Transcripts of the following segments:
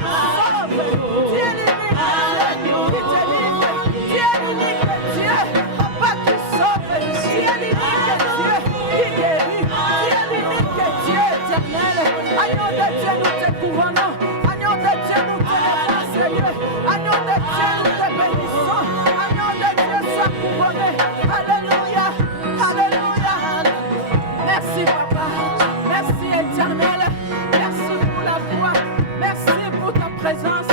sauve. Tu es l'unique Dieu qui délivre. Tu es l'unique Dieu, papa, qui sauve. Tu es l'unique Dieu qui guérit. Tu es l'unique Dieu éternel. Agneau de Dieu, nous te couronnons. Agneau de Dieu, nous te levons, Seigneur. Agneau de Dieu, nous te bénissons. Agneau de Dieu, sois couronné. Alléluia. Alléluia. Merci, papa. Merci, éternel. Merci pour la foi. Merci pour ta présence.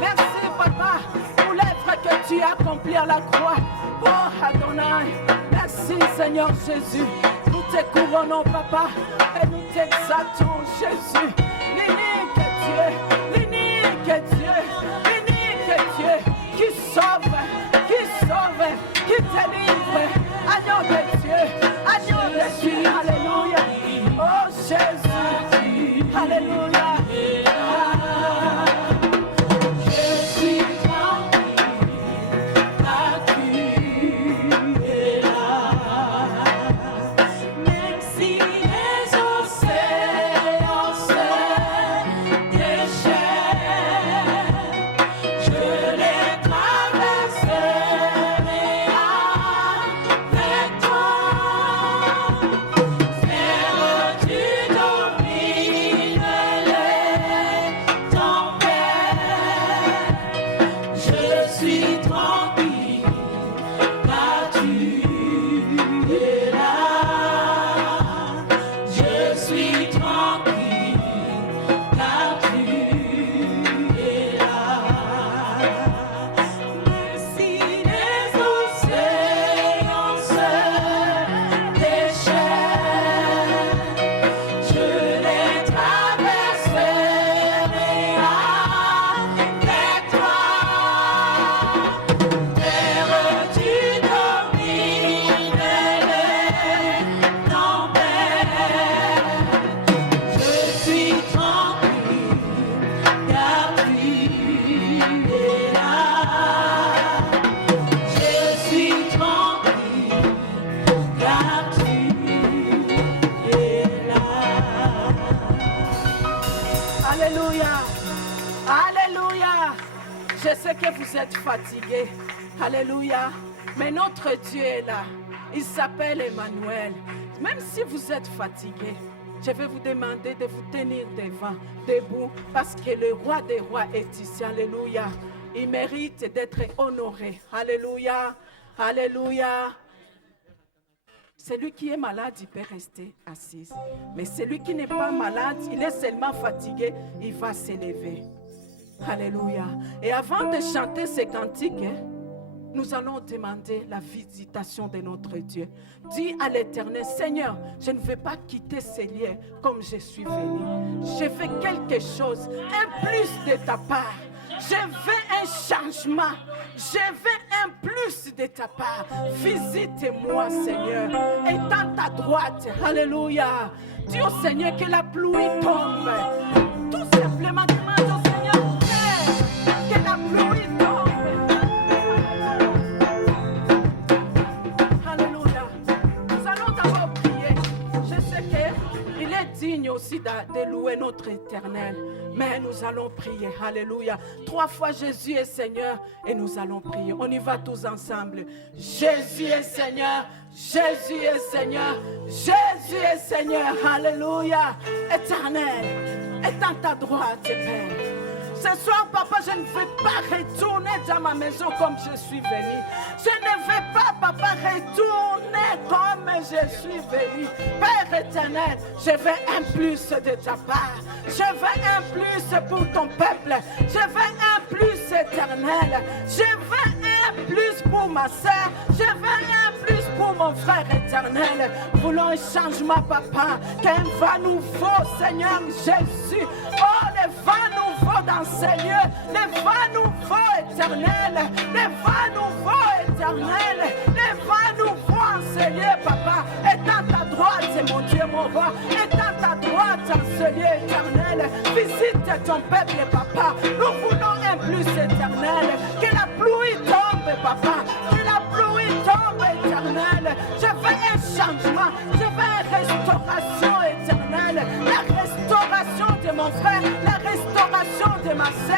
Merci, papa, pour l'œuvre que tu as accomplie à la croix. Oh, Adonai. Merci, Seigneur Jésus. Nous te couronnons, papa, et nous t'exaltons, Jésus. L'unique Dieu, l'unique Dieu, l'unique Dieu qui sauve, qui délivre. Agneau de Dieu, agneau de Dieu, alléluia. Oh Jésus, alléluia. Je suis tranquille, car tu es là. Même si les océans se déchaînent, je les traverserai avec toi. Faire tu domines les tempêtes. Je suis tranquille, car tu es là. Je suis tranquille, car tu es là. Même si les océans se déchaînent, je les traverserai avec toi. Terre, tu domines les tempêtes. Je suis tranquille, car tu es là. Je suis tranquille, car tu es là. Alléluia. Alléluia. Je sais que vous êtes fatigués. Alléluia. Mais notre Dieu est là. Il s'appelle Emmanuel. Même si vous êtes fatigués, je vais vous demander de vous tenir debout, parce que le roi des rois est ici. Alléluia. Il mérite d'être honoré. Alléluia. Alléluia. Celui qui est malade, il peut rester assis. Mais celui qui n'est pas malade, il est seulement fatigué, il va s'élever. Alléluia. Et avant de chanter ces cantiques, nous allons demander la visitation de notre Dieu. Dis à l'Éternel, Seigneur, je ne veux pas quitter ces lieux comme je suis venu. Je veux quelque chose, un plus de ta part. Je veux un changement. Je veux un plus de ta part. Visite-moi, Seigneur. Étends ta droite. Alléluia. Dis au Seigneur que la pluie tombe. Tout simplement demande au Seigneur, Père, que la pluie tombe. Alléluia. Nous allons d'abord prier. Je sais qu'il est digne aussi de louer notre Éternel. Mais nous allons prier. Alléluia. 3 fois Jésus est Seigneur et nous allons prier. On y va tous ensemble. Jésus est Seigneur. Jésus est Seigneur. Jésus est Seigneur. Alléluia. Éternel, étends ta droite, Père. Ce soir, papa, je ne veux pas retourner dans ma maison comme je suis venu. Je ne veux pas, papa, retourner comme je suis venu. Père éternel, je veux un plus de ta part. Je veux un plus pour ton peuple. Je veux un plus éternel. Je veux un plus pour ma soeur. Je veux un plus pour mon frère éternel. Voulons un changement, papa. Qu'un vent nouveau, Seigneur Jésus. Oh, le vent nouveau dans ces lieux. Le vent nouveau éternel. Le vent nouveau éternel. Le vent nouveau en ces lieux, papa. Étends ta droite, c'est mon Dieu, mon roi. Étends ta droite en ce lieu éternel. Visite ton peuple, papa. Nous voulons un plus éternel. Que la pluie tombe, papa. Que la pluie tombe, éternel. Je veux un changement. Je veux une restauration éternelle. La restauration de mon frère. La restauration de ma sœur.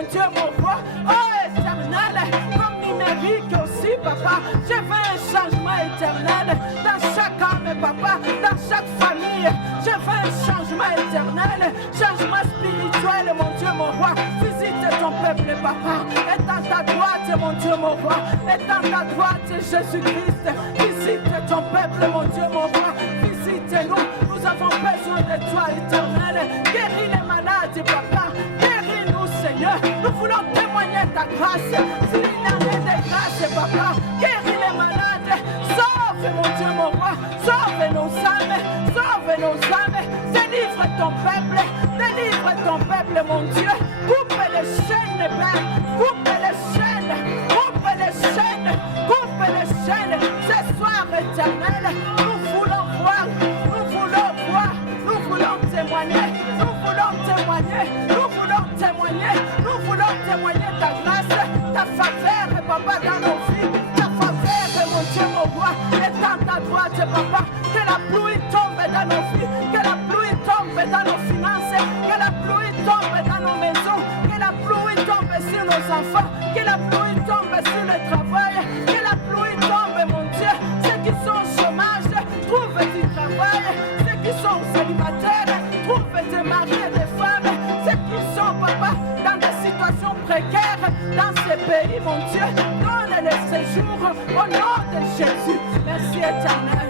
mon Dieu, mon roi. Oh éternel, comme numérique aussi, papa. Je veux un changement éternel dans chaque âme, papa, dans chaque famille. Je veux un changement éternel, changement spirituel, mon Dieu, mon roi. Visite ton peuple, papa. Étends ta droite, mon Dieu, mon roi. Étends ta droite, Jésus-Christ. Visite ton peuple, mon Dieu, mon roi. Visite-nous. Nous avons besoin de toi, éternel. Guéris les malades, papa. Guéris-nous, Seigneur. Nous voulons témoigner ta grâce. S'il n'y a rien de grâce, papa, guéris les malades. Sauve, mon Dieu, mon roi. Sauve nos âmes. Sauve nos âmes. Délivre ton peuple. Délivre ton peuple, mon Dieu. Coupe les chaînes, Père. Coupe les chaînes. Coupe les chaînes. Coupe les chaînes. Ce soir, éternel, nous voulons voir. Nous voulons voir. Nous voulons témoigner. Nous voulons témoigner. Nous voulons témoigner. Nous voulons témoigner ta grâce, ta faveur, papa, dans nos vies. Ta faveur, mon Dieu, mon roi. Et dans ta droite, papa. Que la pluie tombe dans nos vies. Que la pluie tombe dans nos finances. Que la pluie tombe dans nos maisons. Que la pluie tombe sur nos enfants. Que la pluie tombe sur le travail. Que la pluie tombe, mon Dieu. Ceux qui sont au chômage, trouvent du travail. Ceux qui sont célibataires, trouvent des maris et des femmes. Ceux qui sont, papa, dans des situations précaires dans ce pays, mon Dieu, donne le séjour au nom de Jésus. Merci éternel.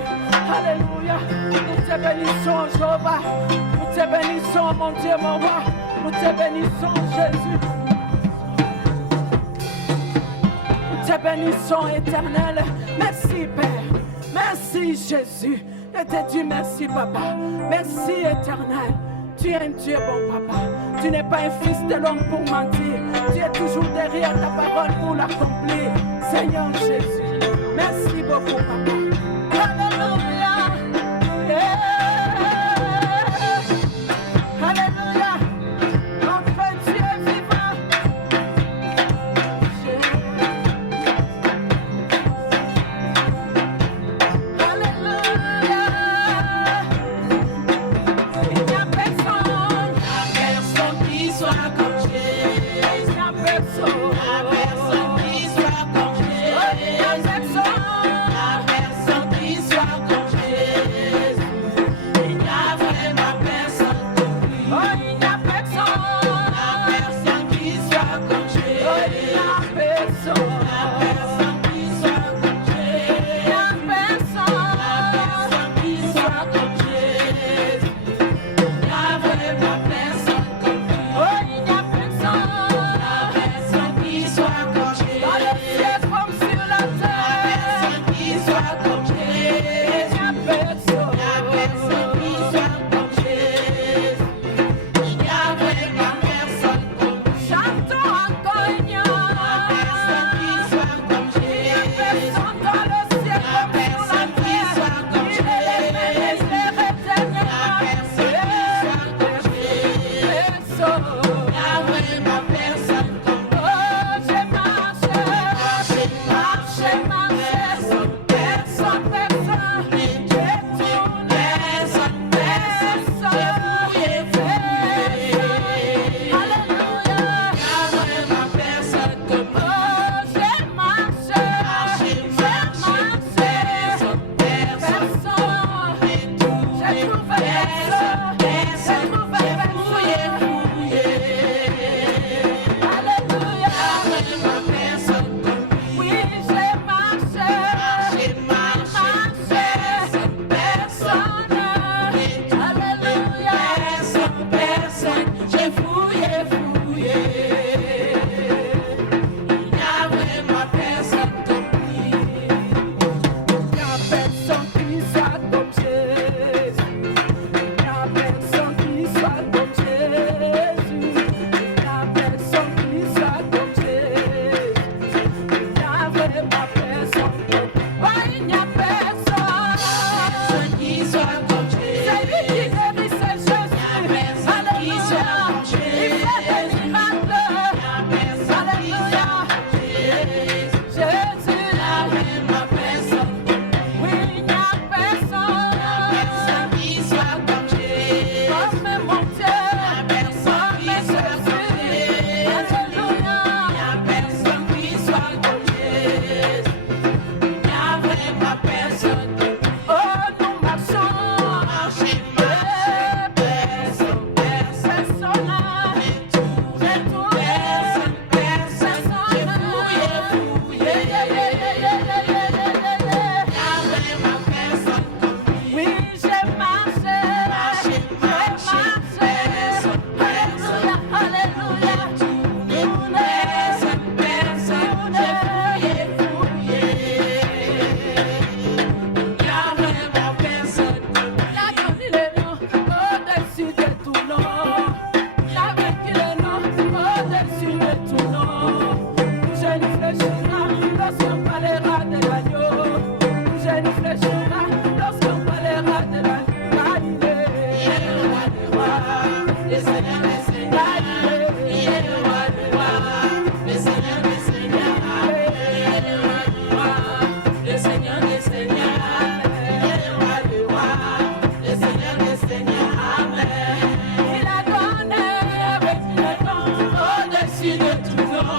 Alléluia. Nous te bénissons, Jéhovah. Nous te bénissons, mon Dieu, mon roi. Nous te bénissons, Jésus. Nous te bénissons, éternel. Merci, Père. Merci, Jésus. Je te dis merci, papa. Merci, éternel. Tu es un Dieu bon, papa. Tu n'es pas un fils de l'homme pour mentir. Tu es toujours derrière ta parole pour l'accomplir. Seigneur Jésus, merci beaucoup, papa. Alléluia. Yeah. Alléluia. Notre Dieu est vivant. Alléluia. Il n'y a personne qui soit comme Jésus. Il n'y a personne qui soit comme Jésus. Il n'y a personne qui soit comme Jésus. Il n'y a vraiment personne comme lui. Oh, il n'y a personne qui soit comme Jésus. Oh, il n'y a personne qui soit comme Jésus. Il n'y a personne qui soit comme Jésus. Il n'y a vraiment personne comme lui. Oh, il n'y a personne qui soit comme Jésus. Dans le ciel comme sur la terre. Qui soit comme Jésus. Il n'y a personne qui soit comme Jésus. Il n'y a vraiment personne comme lui. Chantons encore, il n'y a personne qui soit fléchira lorsqu'on parlera de l'agneau. Mon genou fléchira lorsqu'on parlera de l'agneau. Il est le roi des rois, le Seigneur des seigneurs. Il est le roi des rois, le Seigneur des seigneurs. Il est le roi des rois, le Seigneur des seigneurs. Il est le roi des rois, le Seigneur des seigneurs. Amen. Il a donné le nom au-dessus de tout nom.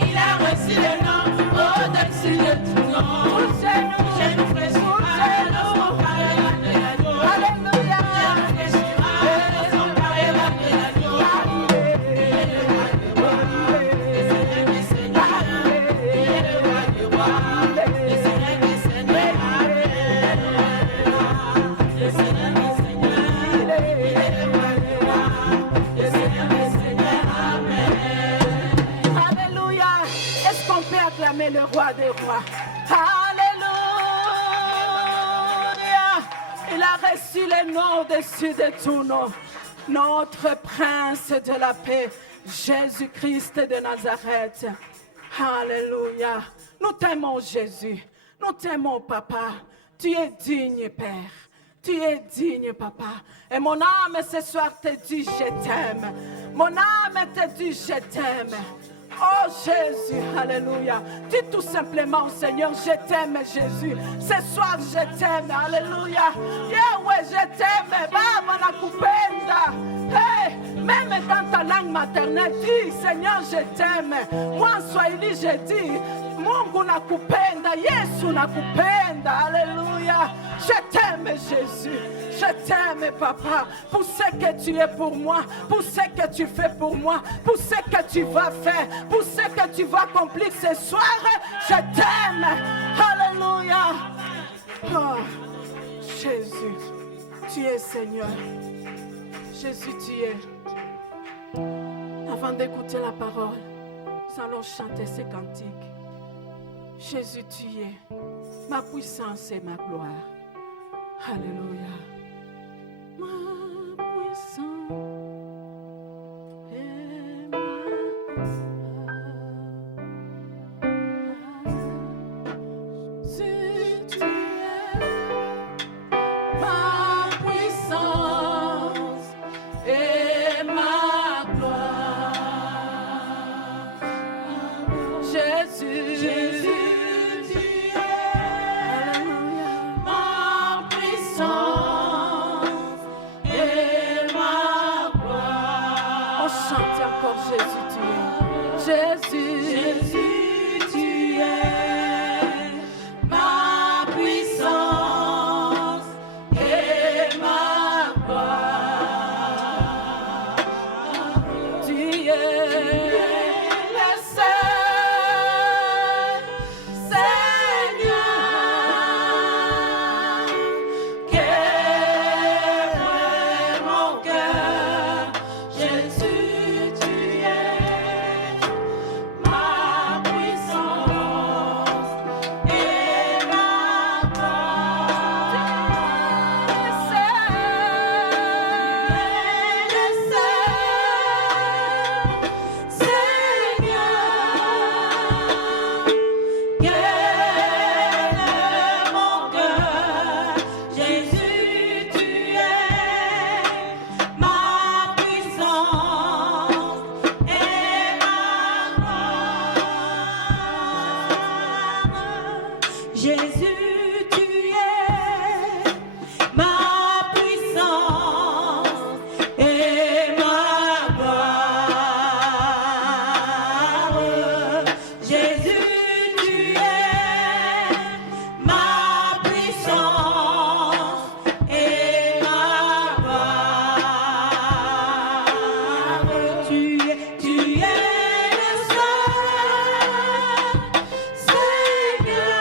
Il a reçu le nom au-dessus de tout nom. Je nous fléchira lorsqu'on parlera de l'agneau. Alléluia. Je nous fléchira lorsqu'on parlera de l'agneau. Il est le roi des rois, le Seigneur des seigneurs. Il est le roi des rois, le Seigneur des seigneurs. Le Seigneur des seigneurs. Il est le roi des rois, le Seigneur des seigneurs. Amen. Alléluia. Est-ce qu'on peut acclamer le roi des rois? Alléluia. Il a reçu le nom au-dessus de tout nom. Notre prince de la paix, Jésus-Christ de Nazareth. Alléluia. Nous t'aimons Jésus. Nous t'aimons Papa. Tu es digne Père. Tu es digne Papa. Et mon âme ce soir te dit je t'aime. Mon âme te dit je t'aime. Oh Jésus, alléluia. Dis tout simplement au Seigneur, je t'aime Jésus. Ce soir, je t'aime, alléluia. Yahweh, je t'aime. Baba nakupenda. Hey, même dans ta langue maternelle, dis Seigneur, je t'aime. Moi en Swahili, je dis Mungu nakupenda, Yesu nakupenda, alléluia. Je t'aime Jésus. Je t'aime, Papa, pour ce que tu es pour moi, pour ce que tu fais pour moi, pour ce que tu vas faire, pour ce que tu vas accomplir ce soir. Je t'aime. Alléluia. Oh, Jésus, tu es Seigneur. Jésus, tu es. Avant d'écouter la parole, nous allons chanter ces cantiques. Jésus, tu es ma puissance et ma gloire. Alléluia. Ma puissance et ma gloire. Si tu es ma puissance et ma gloire. Jésus, Jésus. Jésus, Jésus, tu es ma puissance et ma gloire. Tu es le seul Seigneur qui est mon cœur. Jésus, tu es ma puissance et ma gloire. Le seul Seigneur qui est mon cœur. Jésus, tu es ma puissance et ma gloire. Jésus, tu es ma puissance et ma gloire. Jésus, tu es ma puissance et ma gloire. Tu es le seul Seigneur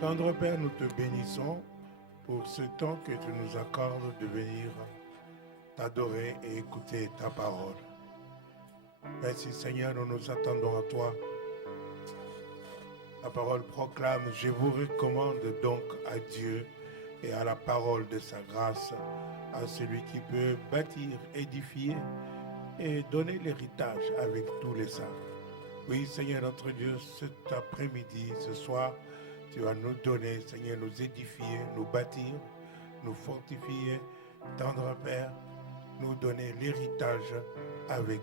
Tendre Père, nous te bénissons pour ce temps que tu nous accordes de venir t'adorer et écouter ta parole. Merci Seigneur, nous nous attendons à toi. La parole proclame, je vous recommande donc à Dieu et à la parole de sa grâce, à celui qui peut bâtir, édifier et donner l'héritage avec tous les saints. Oui Seigneur notre Dieu, cet après-midi, ce soir, tu vas nous donner, Seigneur, nous édifier, nous bâtir, nous fortifier, tendre Père, nous donner l'héritage avec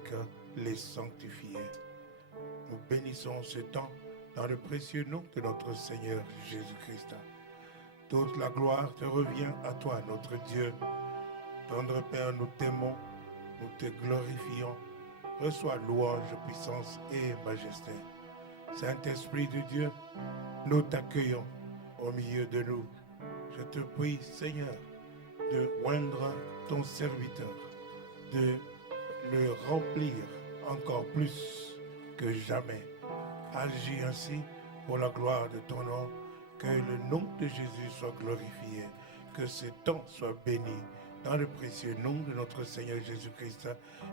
les sanctifiés. Nous bénissons ce temps dans le précieux nom de notre Seigneur Jésus-Christ. Toute la gloire te revient à toi, notre Dieu. Tendre Père, nous t'aimons, nous te glorifions. Reçois louange, puissance et majesté. Saint-Esprit de Dieu, nous t'accueillons au milieu de nous. Je te prie, Seigneur, de oindre ton serviteur, de le remplir encore plus que jamais. Agis ainsi pour la gloire de ton nom, que le nom de Jésus soit glorifié, que ce temps soit béni dans le précieux nom de notre Seigneur Jésus-Christ,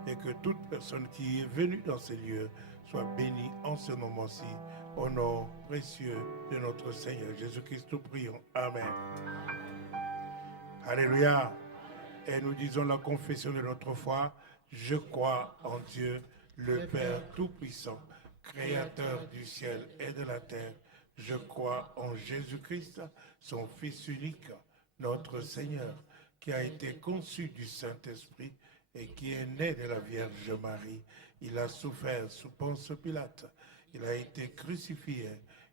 et que toute personne qui est venue dans ces lieux soit bénie en ce moment-ci. Au nom précieux de notre Seigneur Jésus-Christ, nous prions. Amen. Alléluia. Et nous disons la confession de notre foi. Je crois en Dieu, le Père Tout-Puissant, Créateur du ciel et de la terre. Je crois en Jésus-Christ, son Fils unique, notre Seigneur, qui a été conçu du Saint-Esprit et qui est né de la Vierge Marie. Il a souffert sous Ponce Pilate. Il a été crucifié,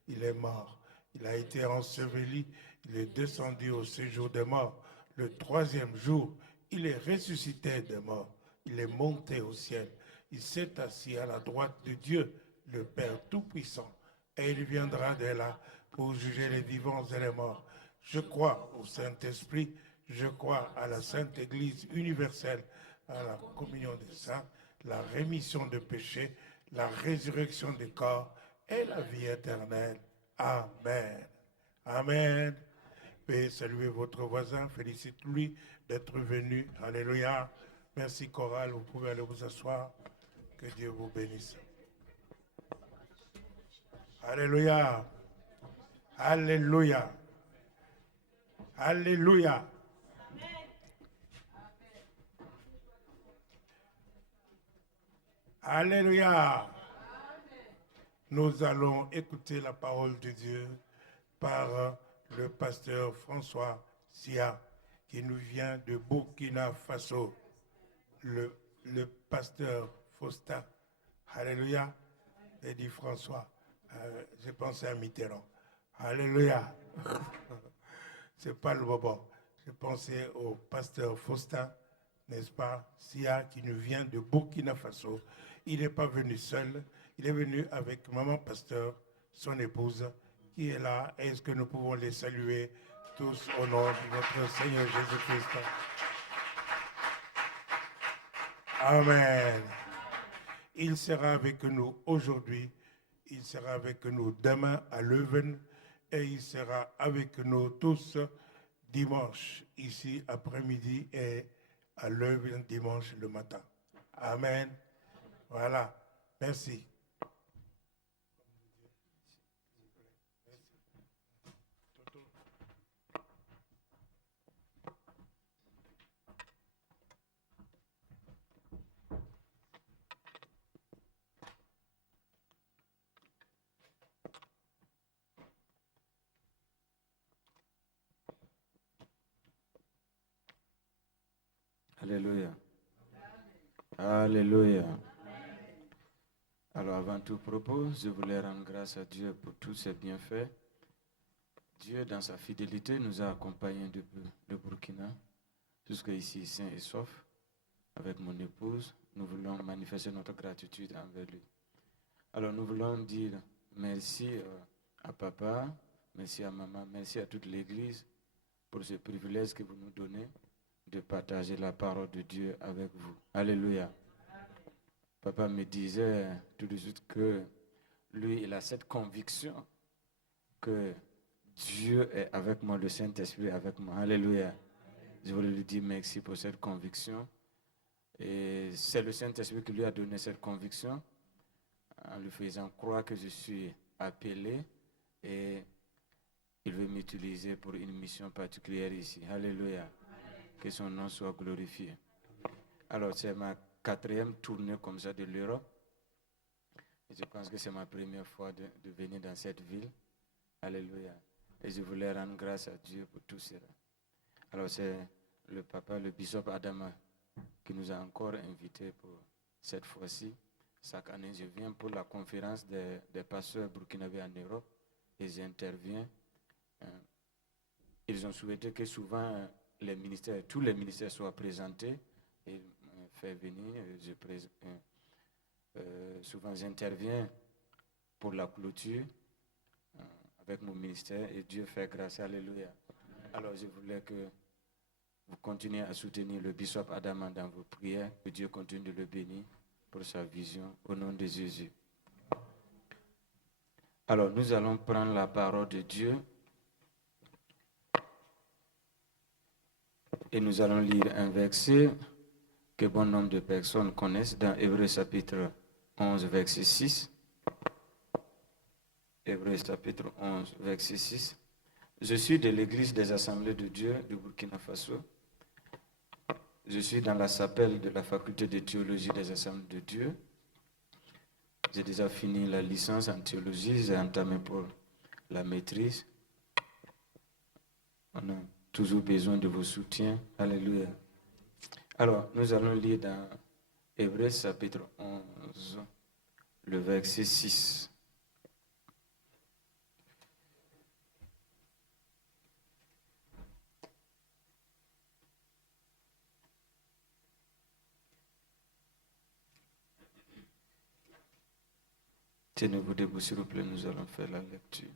il est mort, il a été enseveli, il est descendu au séjour des morts. Le troisième jour, il est ressuscité des morts, il est monté au ciel. Il s'est assis à la droite de Dieu, le Père Tout-Puissant, et il viendra de là pour juger les vivants et les morts. Je crois au Saint-Esprit, je crois à la Sainte Église universelle, à la communion des saints, la rémission des péchés, la résurrection des corps et la vie éternelle. Amen. Amen. Veuillez saluer votre voisin, félicite-lui d'être venu. Alléluia. Merci chorale, vous pouvez aller vous asseoir. Que Dieu vous bénisse. Alléluia. Alléluia. Alléluia. Alléluia. Nous allons écouter la parole de Dieu par le pasteur François Sia, qui nous vient de Burkina Faso. Le pasteur Fausta. Alléluia. Et dit François. J'ai pensé à Mitterrand. Alléluia. C'est pas le moment. J'ai pensé au pasteur Fausta, n'est-ce pas, Sia, qui nous vient de Burkina Faso. Il n'est pas venu seul, il est venu avec maman pasteur, son épouse, qui est là. Est-ce que nous pouvons les saluer tous au nom de notre Seigneur Jésus-Christ? Amen. Il sera avec nous aujourd'hui, il sera avec nous demain à Leuven et il sera avec nous tous dimanche ici après-midi et à Leuven dimanche le matin. Amen. Voilà. Merci. Alléluia. Alléluia. Alors avant tout propos, je voulais rendre grâce à Dieu pour tous ses bienfaits. Dieu, dans sa fidélité, nous a accompagnés depuis le Burkina jusqu'ici, sain et sauf. Avec mon épouse, nous voulons manifester notre gratitude envers lui. Alors nous voulons dire merci à papa, merci à maman, merci à toute l'Église pour ce privilège que vous nous donnez de partager la parole de Dieu avec vous. Alléluia. Papa me disait tout de suite que lui, il a cette conviction que Dieu est avec moi, le Saint-Esprit est avec moi. Alléluia. Je voulais lui dire merci pour cette conviction. Et c'est le Saint-Esprit qui lui a donné cette conviction en lui faisant croire que je suis appelé et il veut m'utiliser pour une mission particulière ici. Alléluia. Que son nom soit glorifié. Alors, c'est ma 4e tournée comme ça de l'Europe. Et je pense que c'est ma première fois de venir dans cette ville. Alléluia. Et je voulais rendre grâce à Dieu pour tout cela. Alors, c'est le papa, le bishop Adama, qui nous a encore invités pour cette fois-ci. Chaque année, je viens pour la conférence des pasteurs burkinabés en Europe et j'interviens. Ils ont souhaité que souvent les ministères, tous les ministères soient présentés et fait venir. Souvent j'interviens pour la clôture avec mon ministère et Dieu fait grâce. Alléluia. Alors je voulais que vous continuez à soutenir le bishop Adama dans vos prières, que Dieu continue de le bénir pour sa vision au nom de Jésus. Alors nous allons prendre la parole de Dieu. Et nous allons lire un verset que bon nombre de personnes connaissent dans Hébreux chapitre 11, verset 6. Hébreux chapitre 11, verset 6. Je suis de l'église des assemblées de Dieu du Burkina Faso. Je suis dans la chapelle de la faculté de théologie des assemblées de Dieu. J'ai déjà fini la licence en théologie, j'ai entamé pour la maîtrise. On a toujours besoin de vos soutiens. Alléluia. Alors, nous allons lire dans Hébreux chapitre 11, le verset 6. Tenez-vous debout, s'il vous plaît, nous allons faire la lecture.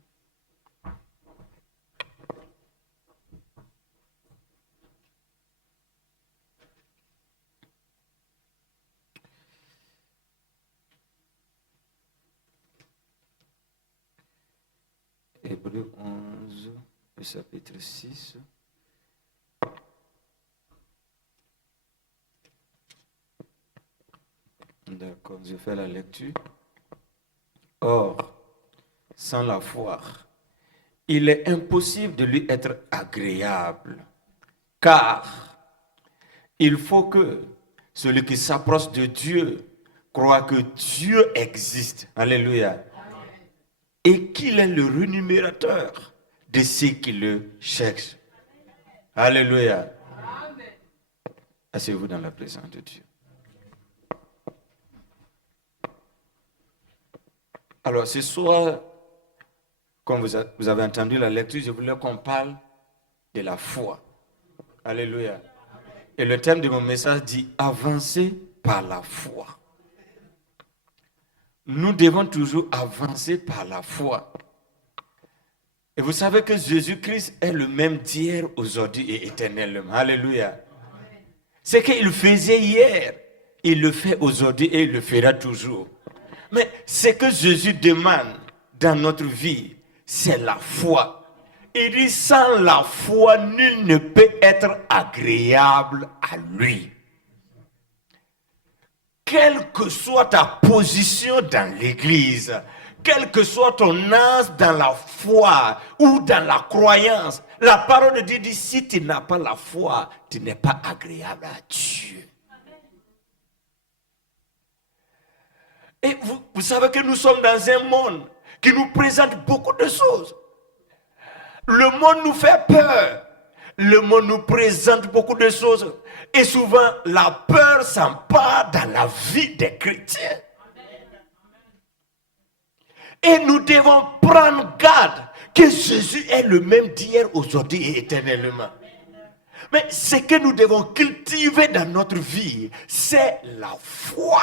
Hébreux 11, le chapitre 6. D'accord, je fais la lecture. Or, sans la foi, il est impossible de lui être agréable, car il faut que celui qui s'approche de Dieu croit que Dieu existe. Alléluia. Et qu'il est le rémunérateur de ceux qui le cherchent. Alléluia. Asseyez-vous dans la présence de Dieu. Alors, ce soir, comme vous avez entendu la lecture, je voulais qu'on parle de la foi. Alléluia. Et le thème de mon message dit « Avancer par la foi ». Nous devons toujours avancer par la foi. Et vous savez que Jésus-Christ est le même d'hier, aujourd'hui et éternellement. Alléluia. Ce qu'il faisait hier, Il le fait aujourd'hui et il le fera toujours. Mais ce que Jésus demande dans notre vie, c'est la foi. Il dit, sans la foi, nul ne peut être agréable à lui. Quelle que soit ta position dans l'église, quel que soit ton âge dans la foi ou dans la croyance, la parole de Dieu dit, si tu n'as pas la foi, tu n'es pas agréable à Dieu. Et vous savez que nous sommes dans un monde qui nous présente beaucoup de choses. Le monde nous fait peur. Le monde nous présente beaucoup de choses. Et souvent, la peur s'empare dans la vie des chrétiens. Et nous devons prendre garde que Jésus est le même d'hier, aujourd'hui et éternellement. Mais ce que nous devons cultiver dans notre vie, c'est la foi.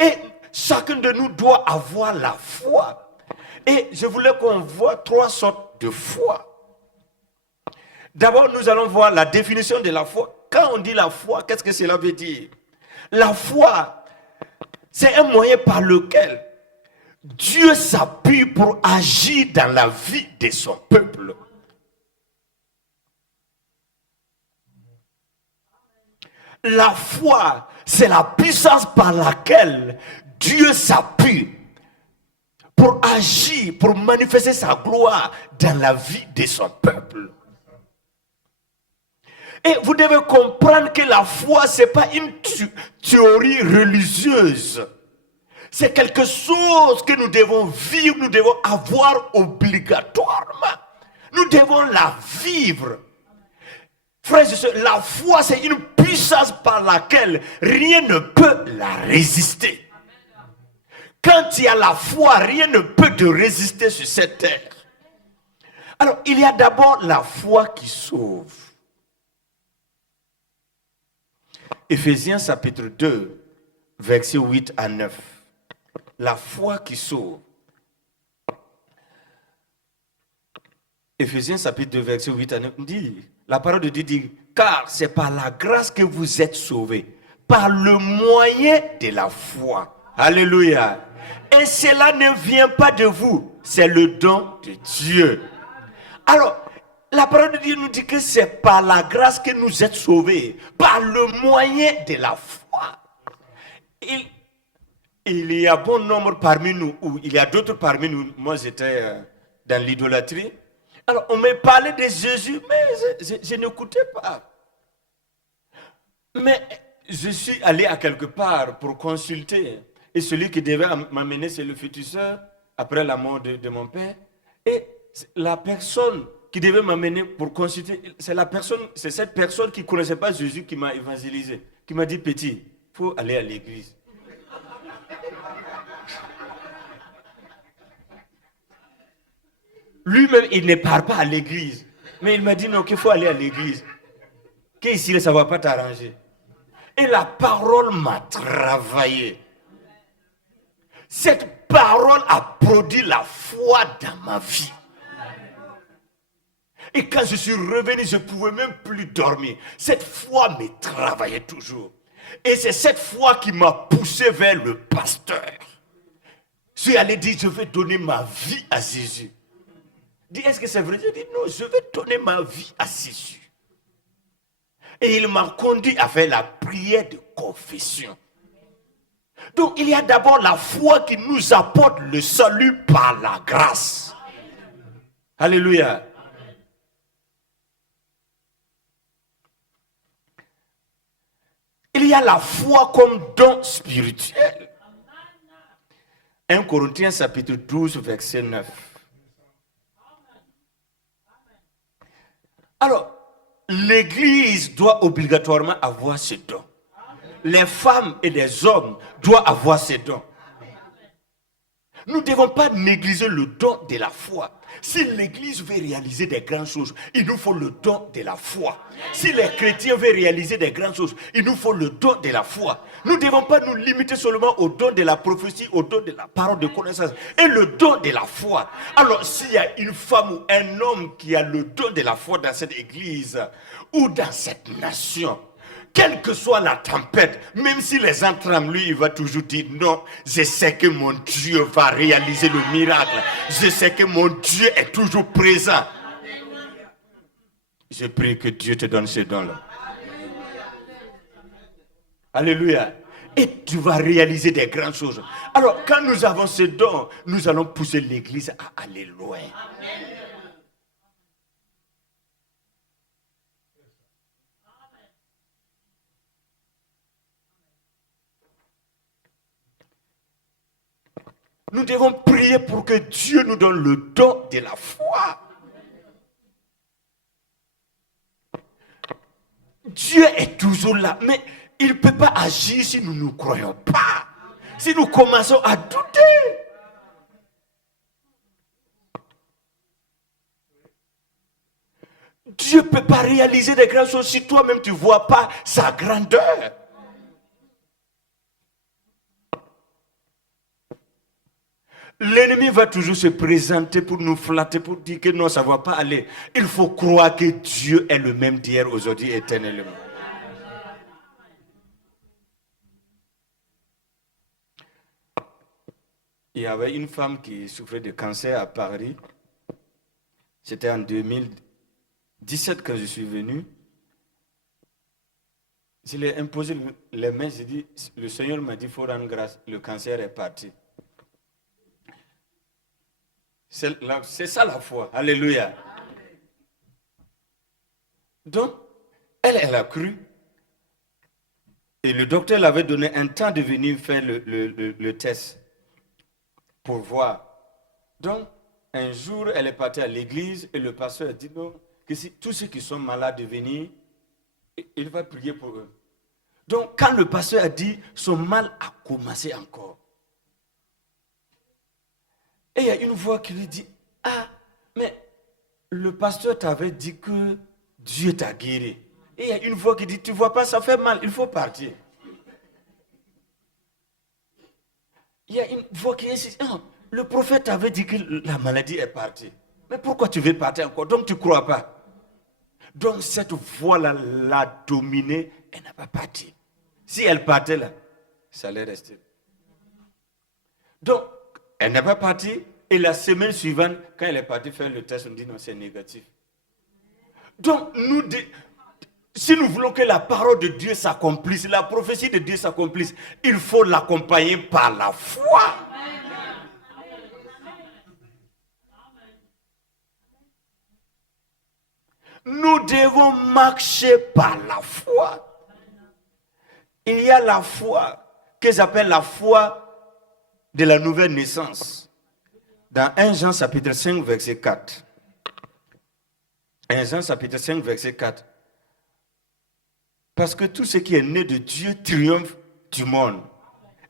Et chacun de nous doit avoir la foi. Et je voulais qu'on voit 3 sortes de foi. D'abord, nous allons voir la définition de la foi. Quand on dit la foi, qu'est-ce que cela veut dire? La foi, c'est un moyen par lequel Dieu s'appuie pour agir dans la vie de son peuple. La foi, c'est la puissance par laquelle Dieu s'appuie pour agir, pour manifester sa gloire dans la vie de son peuple. Et vous devez comprendre que la foi, ce n'est pas une théorie religieuse. C'est quelque chose que nous devons vivre, nous devons avoir obligatoirement. Nous devons la vivre. Frères et sœurs, la foi, c'est une puissance par laquelle rien ne peut la résister. Quand il y a la foi, rien ne peut te résister sur cette terre. Alors, il y a d'abord la foi qui sauve. Éphésiens chapitre 2, versets 8 à 9. La foi qui sauve. Éphésiens chapitre 2, verset 8 à 9 dit, la parole de Dieu dit, car c'est par la grâce que vous êtes sauvés, par le moyen de la foi. Alléluia. Et cela ne vient pas de vous, c'est le don de Dieu. Alors, la parole de Dieu nous dit que c'est par la grâce que nous êtes sauvés, par le moyen de la foi. Il y a bon nombre parmi nous, ou il y a d'autres parmi nous, moi j'étais dans l'idolâtrie. Alors on me parlait de Jésus, mais je n'écoutais pas. Mais je suis allé à quelque part pour consulter. Et celui qui devait m'amener, c'est le féticheur, après la mort de mon père. Et la personne qui devait m'amener pour consulter, c'est cette personne qui ne connaissait pas Jésus qui m'a évangélisé, qui m'a dit, petit, il faut aller à l'église. Lui-même, il ne part pas à l'église. Mais il m'a dit, non, qu'il faut aller à l'église. Qu'ici, ça ne va pas t'arranger. Et la parole m'a travaillé. Cette parole a produit la foi dans ma vie. Et quand je suis revenu, je ne pouvais même plus dormir. Cette foi me travaillait toujours. Et c'est cette foi qui m'a poussé vers le pasteur. Je suis allé dire, je vais donner ma vie à Jésus. Il dit, est-ce que c'est vrai? Je dis, non, je vais donner ma vie à Jésus. Et il m'a conduit à faire la prière de confession. Donc, il y a d'abord la foi qui nous apporte le salut par la grâce. Alléluia. Il y a la foi comme don spirituel. 1 Corinthiens chapitre 12, verset 9. Alors, l'Église doit obligatoirement avoir ce don. Les femmes et les hommes doivent avoir ce don. Nous ne devons pas négliger le don de la foi. Si l'Église veut réaliser des grandes choses, il nous faut le don de la foi. Si les chrétiens veulent réaliser des grandes choses, il nous faut le don de la foi. Nous ne devons pas nous limiter seulement au don de la prophétie, au don de la parole de connaissance et le don de la foi. Alors, s'il y a une femme ou un homme qui a le don de la foi dans cette Église ou dans cette nation, quelle que soit la tempête, même si les gens tremblent, lui, il va toujours dire non, je sais que mon Dieu va réaliser le miracle. Je sais que mon Dieu est toujours présent. Je prie que Dieu te donne ce don-là. Alléluia. Et tu vas réaliser des grandes choses. Alors, quand nous avons ce don, nous allons pousser l'Église à aller loin. Nous devons prier pour que Dieu nous donne le don de la foi. Dieu est toujours là, mais il ne peut pas agir si nous ne croyons pas. Si nous commençons à douter. Dieu ne peut pas réaliser des grandes choses si toi-même tu ne vois pas sa grandeur. L'ennemi va toujours se présenter pour nous flatter, pour dire que non, ça ne va pas aller. Il faut croire que Dieu est le même d'hier, aujourd'hui, éternellement. Il y avait une femme qui souffrait de cancer à Paris. C'était en 2017 quand je suis venu. Je lui ai imposé les mains, j'ai dit, le Seigneur m'a dit, il faut rendre grâce, le cancer est parti. C'est ça la foi. Alléluia. Donc, elle a cru. Et le docteur l'avait donné un temps de venir faire le test pour voir. Donc, un jour, elle est partie à l'église et le pasteur a dit non, que si tous ceux qui sont malades de venir, il va prier pour eux. Donc, quand le pasteur a dit, son mal a commencé encore. Et il y a une voix qui lui dit, ah, mais le pasteur t'avait dit que Dieu t'a guéri. Et il y a une voix qui dit, tu vois pas, ça fait mal, il faut partir. Il y a une voix qui insiste, non, le prophète avait dit que la maladie est partie. Mais pourquoi tu veux partir encore? Donc tu ne crois pas. Donc cette voix-là l'a dominée, elle n'a pas parti. Si elle partait là, ça allait rester. Donc, elle n'est pas partie. Et la semaine suivante, quand elle est partie faire le test, on dit non, c'est négatif. Donc, si nous voulons que la parole de Dieu s'accomplisse, la prophétie de Dieu s'accomplisse, il faut l'accompagner par la foi. Nous devons marcher par la foi. Il y a la foi que j'appelle la foi de la nouvelle naissance. Dans 1 Jean chapitre 5 verset 4. 1 Jean chapitre 5 verset 4. Parce que tout ce qui est né de Dieu triomphe du monde.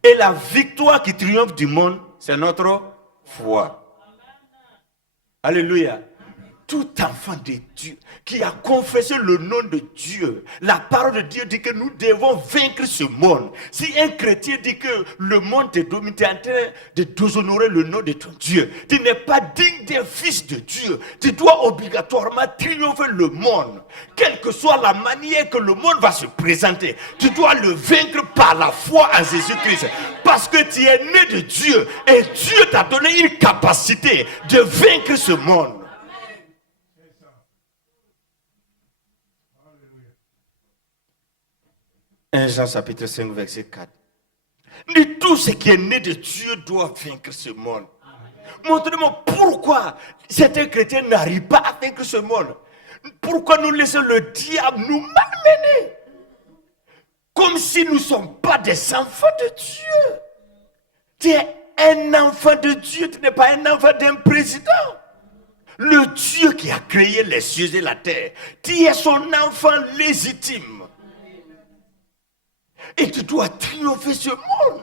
Et la victoire qui triomphe du monde, c'est notre foi. Alléluia. Tout enfant de Dieu qui a confessé le nom de Dieu, la parole de Dieu dit que nous devons vaincre ce monde. Si un chrétien dit que le monde te domine, tu es en train de déshonorer le nom de ton Dieu. Tu n'es pas digne d'un fils de Dieu. Tu dois obligatoirement triompher le monde. Quelle que soit la manière que le monde va se présenter, tu dois le vaincre par la foi en Jésus-Christ. Parce que tu es né de Dieu et Dieu t'a donné une capacité de vaincre ce monde. 1 Jean chapitre 5 verset 4. Ni tout ce qui est né de Dieu doit vaincre ce monde. Montrez-moi pourquoi certains chrétiens n'arrivent pas à vaincre ce monde. Pourquoi nous laissons le diable nous malmener? Comme si nous ne sommes pas des enfants de Dieu. Tu es un enfant de Dieu, tu n'es pas un enfant d'un président. Le Dieu qui a créé les cieux et la terre, tu es son enfant légitime. Et tu dois triompher ce monde.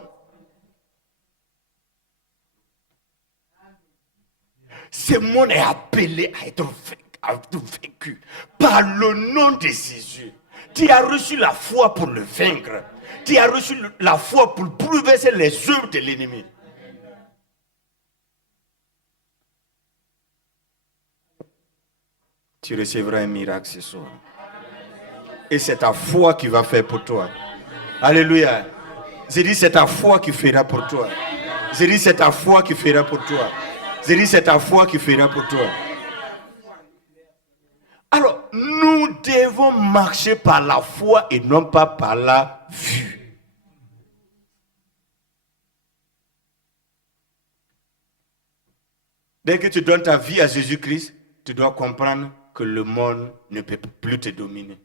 Ce monde est appelé à être vaincu par le nom de Jésus. Tu as reçu la foi pour le vaincre. Tu as reçu la foi pour bouleverser les œuvres de l'ennemi. Tu recevras un miracle ce soir. Et c'est ta foi qui va faire pour toi. Alléluia. J'ai dit, c'est ta foi qui fera pour toi. J'ai dit, c'est ta foi qui fera pour toi. J'ai dit, c'est ta foi qui fera pour toi. Alors, nous devons marcher par la foi et non pas par la vue. Dès que tu donnes ta vie à Jésus-Christ, tu dois comprendre que le monde ne peut plus te dominer.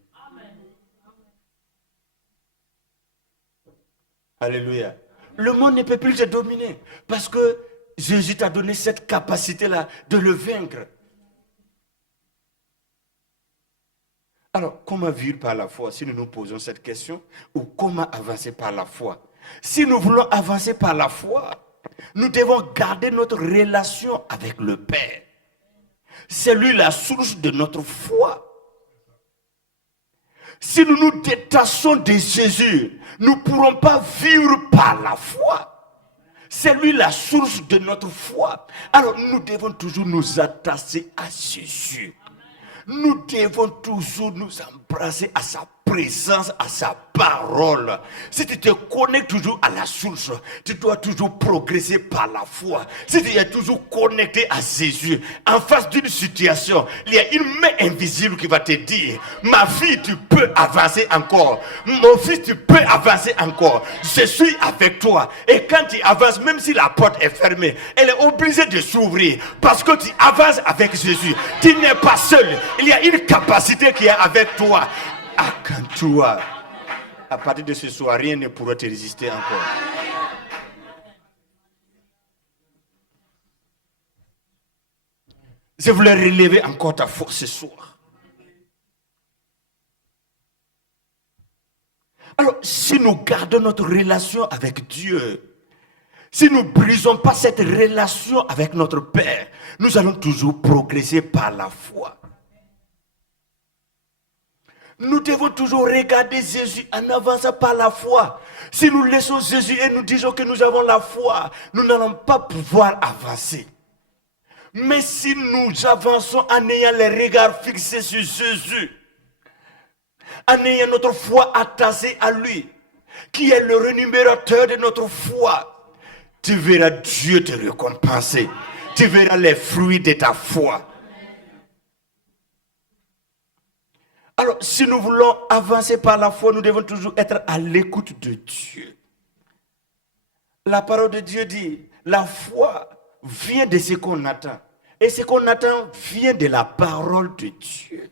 Alléluia. Le monde ne peut plus te dominer parce que Jésus t'a donné cette capacité-là de le vaincre. Alors, comment vivre par la foi si nous nous posons cette question? Ou comment avancer par la foi? Si nous voulons avancer par la foi, nous devons garder notre relation avec le Père. C'est lui la source de notre foi. Si nous nous détachons de Jésus, nous ne pourrons pas vivre par la foi. C'est lui la source de notre foi. Alors nous devons toujours nous attacher à Jésus. Nous devons toujours nous embrasser à sa présence, à sa parole. Si tu te connectes toujours à la source, tu dois toujours progresser par la foi. Si tu es toujours connecté à Jésus, en face d'une situation, il y a une main invisible qui va te dire, ma fille, tu peux avancer encore. Mon fils, tu peux avancer encore. Je suis avec toi. Et quand tu avances, même si la porte est fermée, elle est obligée de s'ouvrir parce que tu avances avec Jésus. Tu n'es pas seul. Il y a une capacité qui est avec toi. Accroche-toi. À partir de ce soir, rien ne pourra te résister encore. Je voulais relever encore ta force ce soir. Alors, si nous gardons notre relation avec Dieu, si nous ne brisons pas cette relation avec notre Père, nous allons toujours progresser par la foi. Nous devons toujours regarder Jésus en avançant par la foi. Si nous laissons Jésus et nous disons que nous avons la foi, nous n'allons pas pouvoir avancer. Mais si nous avançons en ayant les regards fixés sur Jésus, en ayant notre foi attachée à lui, qui est le rémunérateur de notre foi, tu verras Dieu te récompenser. Tu verras les fruits de ta foi. Alors, si nous voulons avancer par la foi, nous devons toujours être à l'écoute de Dieu. La parole de Dieu dit, la foi vient de ce qu'on attend. Et ce qu'on attend vient de la parole de Dieu.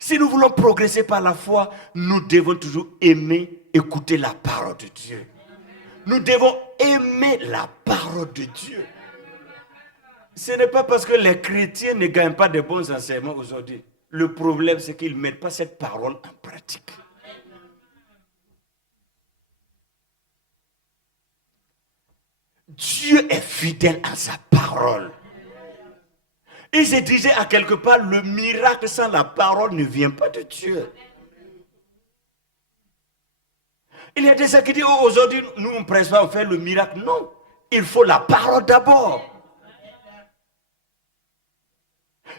Si nous voulons progresser par la foi, nous devons toujours aimer écouter la parole de Dieu. Nous devons aimer la parole de Dieu. Ce n'est pas parce que les chrétiens ne gagnent pas de bons enseignements aujourd'hui. Le problème, c'est qu'ils ne mettent pas cette parole en pratique. Dieu est fidèle à sa parole. Et je disais à quelque part, le miracle sans la parole ne vient pas de Dieu. Il y a des gens qui disent, oh, aujourd'hui, nous ne prêchons pas, on fait le miracle. Non, il faut la parole d'abord.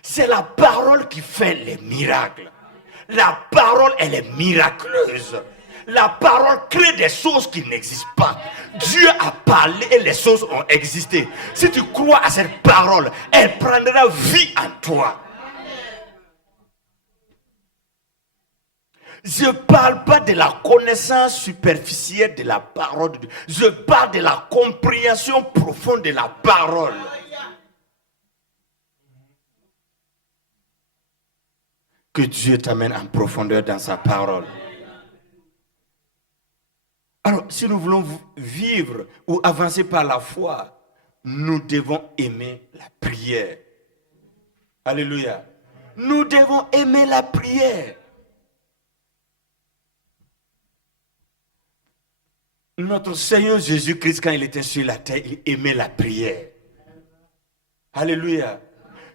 C'est la parole qui fait les miracles. La parole, elle est miraculeuse. La parole crée des choses qui n'existent pas. Dieu a parlé et les choses ont existé. Si tu crois à cette parole, elle prendra vie en toi. Je ne parle pas de la connaissance superficielle de la parole de Dieu. Je parle de la compréhension profonde de la parole. Que Dieu t'amène en profondeur dans sa parole. Alors, si nous voulons vivre ou avancer par la foi, nous devons aimer la prière. Alléluia. Nous devons aimer la prière. Notre Seigneur Jésus-Christ, quand il était sur la terre, il aimait la prière. Alléluia.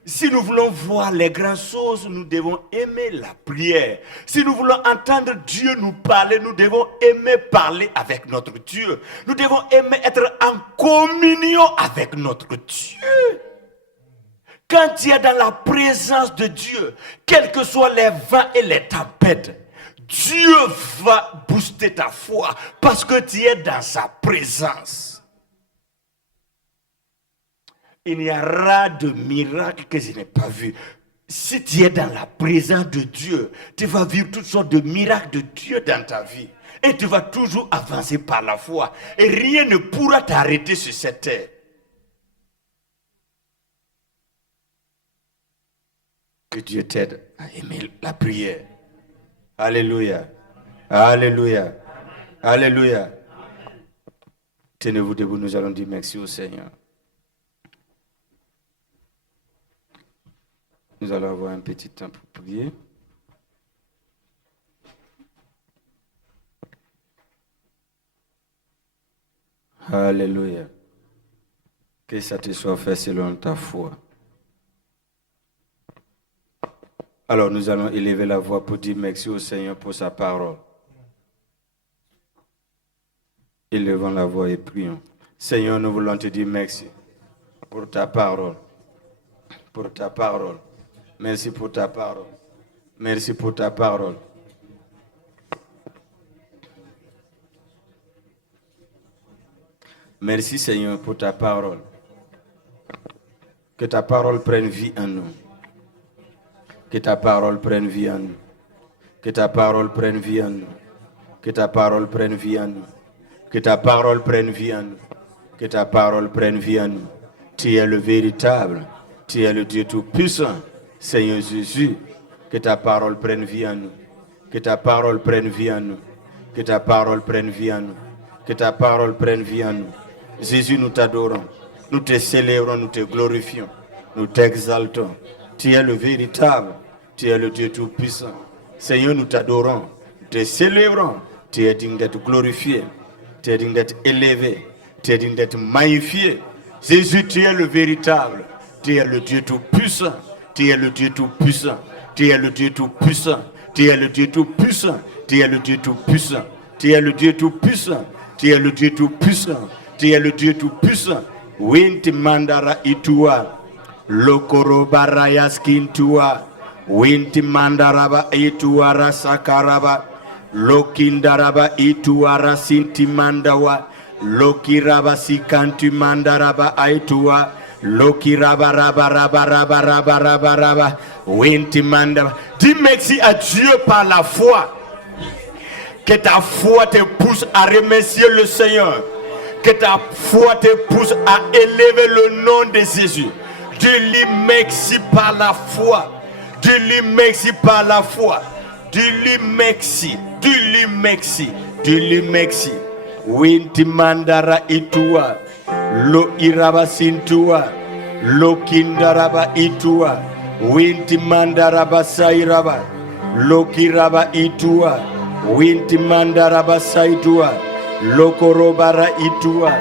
Si nous voulons voir les grandes choses, nous devons aimer la prière. Si nous voulons entendre Dieu nous parler, nous devons aimer parler avec notre Dieu. Nous devons aimer être en communion avec notre Dieu. Quand tu es dans la présence de Dieu, quels que soient les vents et les tempêtes, Dieu va booster ta foi parce que tu es dans sa présence. Il n'y aura de miracle que je n'ai pas vu. Si tu es dans la présence de Dieu, tu vas vivre toutes sortes de miracles de Dieu dans ta vie. Et tu vas toujours avancer par la foi. Et rien ne pourra t'arrêter sur cette terre. Que Dieu t'aide à aimer la prière. Alléluia. Alléluia. Alléluia. Tenez-vous debout, nous allons dire merci au Seigneur. Nous allons avoir un petit temps pour prier. Alléluia. Que ça te soit fait selon ta foi. Alors nous allons élever la voix pour dire merci au Seigneur pour sa parole. Élevons la voix et prions. Seigneur, nous voulons te dire merci pour ta parole. Pour ta parole. Merci pour ta parole. Merci pour ta parole. Merci Seigneur pour ta parole. Que ta parole prenne vie en nous. Que ta parole prenne vie en nous. Que ta parole prenne vie en nous. Que ta parole prenne vie en nous. Que ta parole prenne vie en nous. Que ta parole prenne vie en nous. Tu es le véritable. Tu es le Dieu tout-puissant. Seigneur Jésus, que ta parole prenne vie en nous. Que ta parole prenne vie en nous. Que ta parole prenne vie en nous. Que ta parole prenne vie en nous. Jésus, nous t'adorons. Nous te célébrons, nous te glorifions. Nous t'exaltons. Tu es le véritable. Tu es le Dieu tout-puissant. Seigneur, nous t'adorons. Nous te célébrons. Tu es digne d'être glorifié. Tu es digne d'être élevé. Tu es digne d'être magnifié. Jésus, tu es le véritable. Tu es le Dieu tout-puissant. Tu es le Dieu tout-puissant. Tu es le Dieu tout-puissant. Tu es le Dieu tout-puissant. Tu es le Dieu tout-puissant. Tu es le Dieu tout-puissant. Tu es le Dieu tout-puissant. Tu es le Dieu tout-puissant. Winti mandara itua. Lokoro barayas kintua. Winti mandaraba itua rasakaraba. Lokindaraba itua rasinti mandawa. Lokiraba sikanti mandaraba aitua. Lokiraba raba raba raba raba raba raba. Winti mandaba. Dis merci à Dieu par la foi. Que ta foi te pousse à remercier le Seigneur. Que ta foi te pousse à élever le nom de Jésus. Dis-lui merci par la foi. Dis-lui merci par la foi. Dis-lui merci. Dis-lui merci. Dis-lui merci. Winti mandara itua. Lo iraba sintua. Lo kindaraba itua. Winti mandaraba sairaba. Lo kiraba itua. Winti mandaraba saitua. Lokorobara itua.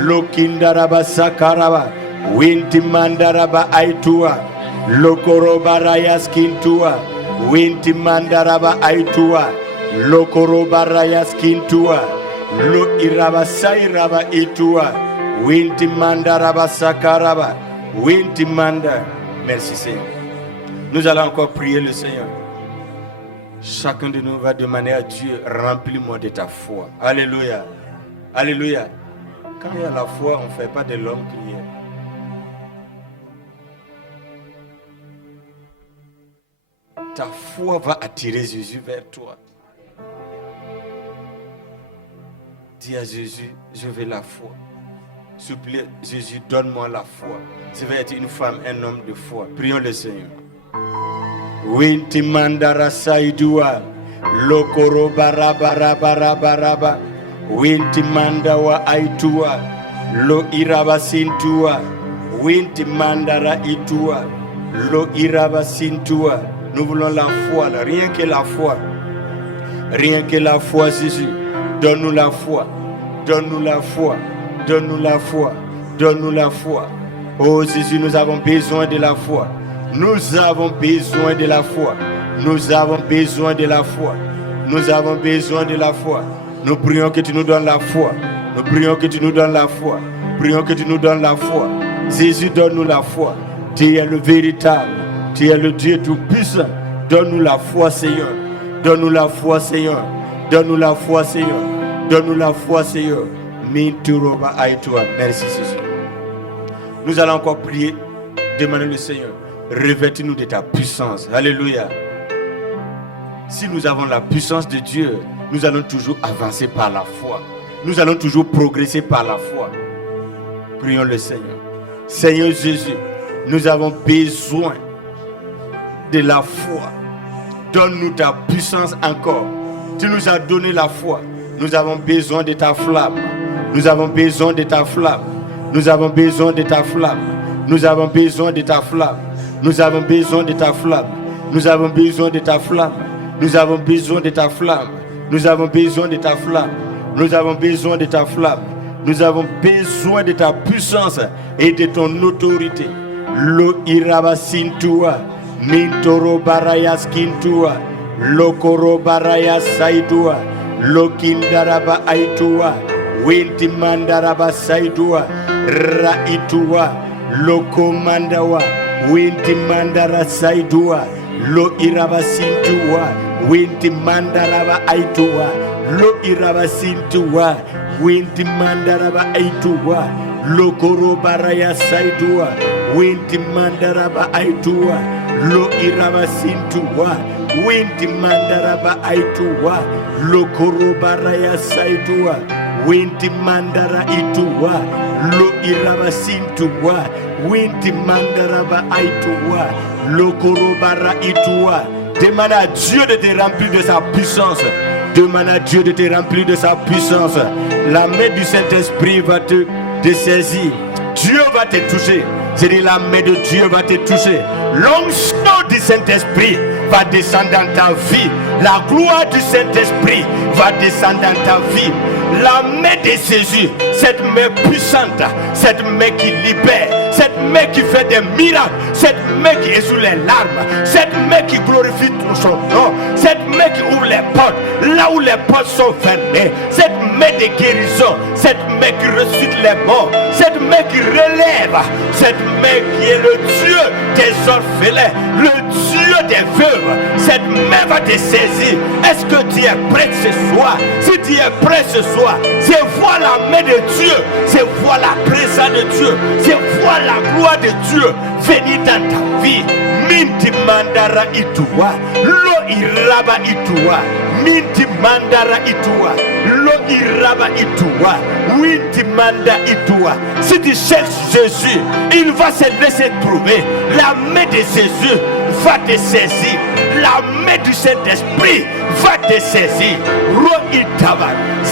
Lokindaraba sakaraba. Winti mandaraba aitua. Lokorobara yaskintua. Winti mandaraba aitua. Lokorobara yaskintua. Lo iraba sairaba itua. Winti mandaraba sakaraba. Winti manda. Merci Seigneur. Nous allons encore prier le Seigneur. Chacun de nous va demander à Dieu, remplis-moi de ta foi. Alléluia. Alléluia. Quand il y a la foi, on ne fait pas de longues prières. Ta foi va attirer Jésus vers toi. Dis à Jésus, je veux la foi. S'il te plaît, Jésus, donne-moi la foi. Je vais être une femme, un homme de foi. Prions le Seigneur. Winti mandara saidua. Lokoro barabarabaraba. Winti mandawa aitua. Lo iraba sintua. Winti mandara itua. Lo iraba sintua. Nous voulons la foi, là. Rien que la foi. Rien que la foi, Jésus. Donne-nous la foi. Donne-nous la foi. Donne-nous la foi. Donne-nous la foi. Oh Jésus, nous avons besoin de la foi. Nous avons besoin de la foi. Nous avons besoin de la foi. Nous avons besoin de la foi. Nous prions que tu nous donnes la foi. Nous prions que tu nous donnes la foi. Prions que tu nous donnes la foi. Jésus, donne-nous la foi. Tu es le véritable. Tu es le Dieu tout-puissant. Donne-nous la foi, Seigneur. Donne-nous la foi, Seigneur. Donne-nous la foi, Seigneur. Donne-nous la foi, Seigneur. Minturoba Aïtoua. Merci, Jésus. Nous allons encore prier. Demander le Seigneur. Revêtis-nous de ta puissance. Alléluia. Si nous avons la puissance de Dieu, nous allons toujours avancer par la foi. Nous allons toujours progresser par la foi. Prions le Seigneur. Seigneur Jésus, nous avons besoin de la foi. Donne-nous ta puissance encore. Tu nous as donné la foi. Nous avons besoin de ta flamme. Nous avons besoin de ta flamme. Nous avons besoin de ta flamme. Nous avons besoin de ta flamme. Nous avons besoin de ta flamme. Nous avons besoin de ta flamme. Nous avons besoin de ta flamme. Nous avons besoin de ta flamme. Nous avons besoin de ta flamme. Nous avons besoin de ta puissance et de ton autorité. Lo irabasintua, mintoro barayas kintua, lo koro barayas saidua, lo kindaraba aitua, winti mandaraba saidua, raitua, lo komandawa, winti mandara saidua, lo irabasintua, winti mandaraba aitua, lo irabasintua, winti mandaraba aitua, lo koro baraya saidua, winti mandaraba aitua, lo irabasintua, winti mandaraba aitua, lo koro baraya saidua, winti mandara itua, lo irabasintua, winti mandaraba aitua, lo koro bara itua. Demande à Dieu de te remplir de sa puissance. Demande à Dieu de te remplir de sa puissance. La main du Saint-Esprit va te saisir. Dieu va te toucher. C'est dit la main de Dieu va te toucher. L'onction du Saint-Esprit va descendre dans ta vie. La gloire du Saint-Esprit va descendre dans ta vie. La main de Jésus, cette main puissante, cette main qui libère, cette main qui fait des miracles, cette main qui essuie les larmes, cette main qui glorifie son nom, cette main qui ouvre les portes là où les portes sont fermées, cette main de guérison, cette main qui ressuscite les morts, cette main qui relève, cette main qui est le Dieu des orphelins, le Dieu des veuves. Cette main va te saisir. Est-ce que tu es prêt ce soir? Si tu es prêt ce soir, c'est voir la main de Dieu, c'est voir la présence de Dieu, c'est voir la gloire de Dieu venir dans ta vie. Minti mandara itua, lo iraba itua, minti mandara itua, lo iraba itua, winti manda itua. Si tu cherches Jésus, il va se laisser trouver. La main de Jésus va te saisir. La main du Saint-Esprit va te saisir. Ro itaba.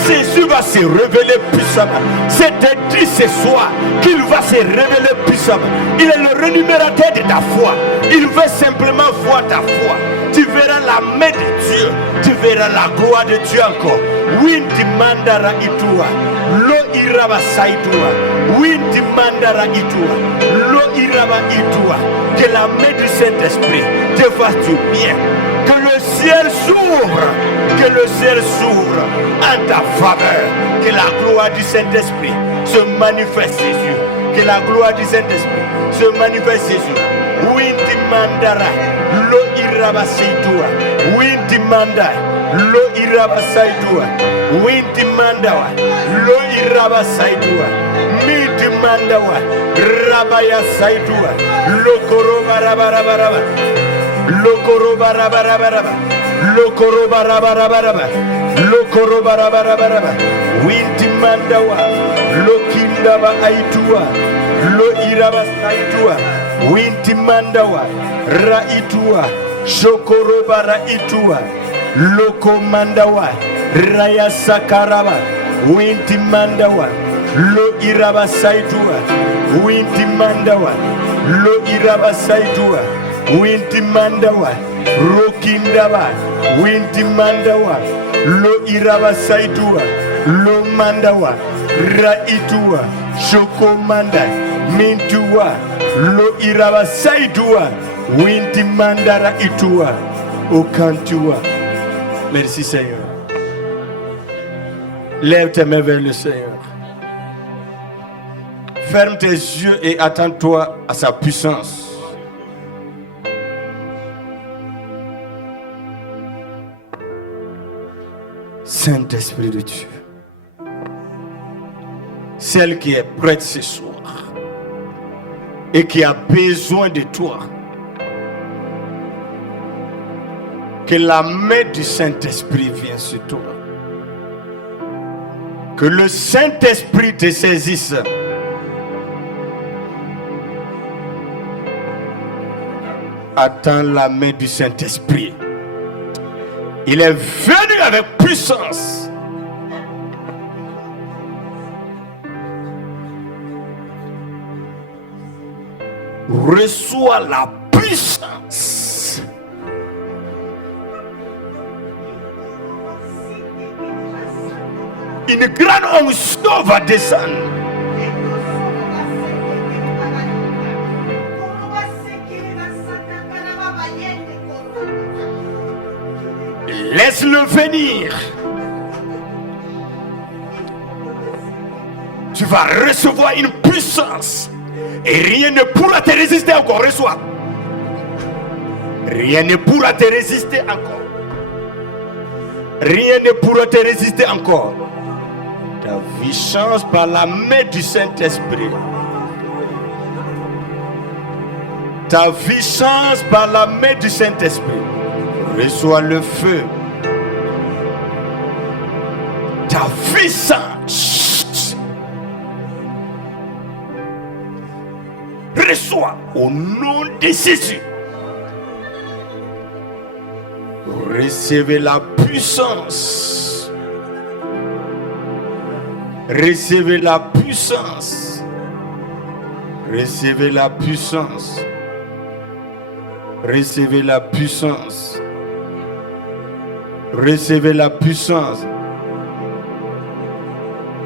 Jésus va se révéler puissamment. C'est dit ce soir qu'il va se révéler puissamment. Il est le rémunérateur de ta foi. Il veut simplement voir ta foi. Tu verras la main de Dieu. Tu verras la gloire de Dieu encore. Winti mandara itua. Lo iraba saitua. Winti mandara itua. Lo iraba itua. Que la main du Saint-Esprit te fasse du bien. Que le ciel s'ouvre. Que le ciel s'ouvre en ta faveur. Que la gloire du Saint-Esprit se manifeste, Jésus. Que la gloire du Saint-Esprit se manifeste, Jésus. Winti mandara. Lo iraba saitua. Winti mandara. Lo iraba saitua. Winti mandawa. Lo iraba saitua. Miti mandawa. Rabaya saitua. Lo koroba rabaraba. Lo koroba rabaraba. Lo koroba rabaraba. Lo koroba rabaraba. Winti mandawa. Lo kindaba aitua. Lo iraba saitua. Winti mandawa. Raitua. Shokoroba raitua. Loko mandawa. Raya sakaraba. Winti mandawa. Lo iraba saitua. Winti mandawa. Lo iraba saitua. Winti mandawa. Rokindaba. Winti mandawa. Lo iraba saitua. Lo mandawa. Raitua. Shoko manda. Mintua. Lo iraba saitua. Winti mandara itua. Okantua. Merci Seigneur. Lève tes mains vers le Seigneur. Ferme tes yeux et attends-toi à sa puissance. Saint-Esprit de Dieu, celle qui est prête ce soir et qui a besoin de toi, que la main du Saint-Esprit vienne sur toi. Que le Saint-Esprit te saisisse. Attends la main du Saint-Esprit. Il est venu avec puissance. Reçois la puissance. Une grande onction va descendre. Laisse-le venir. Tu vas recevoir une puissance. Et rien ne pourra te résister encore. Reçois. Rien ne pourra te résister encore. Rien ne pourra te résister encore. Ta vie change par la main du Saint-Esprit. Ta vie change par la main du Saint-Esprit. Reçois le feu. Ta vie change. Reçois au nom de Jésus. Recevez la puissance. Recevez la puissance. Recevez la puissance. Recevez la puissance. Recevez la puissance.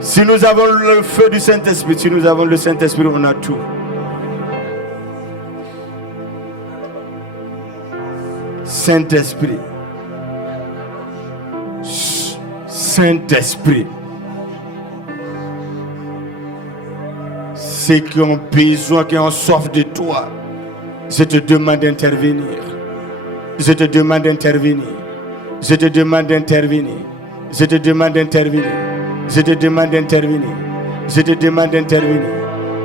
Si nous avons le feu du Saint-Esprit, si nous avons le Saint-Esprit, on a tout. Saint-Esprit. Saint-Esprit. Ceux qui ont besoin, qui ont soif de toi, je te demande d'intervenir. Je te demande d'intervenir. Je te demande d'intervenir. Je te demande d'intervenir. Je te demande d'intervenir. Je te demande d'intervenir.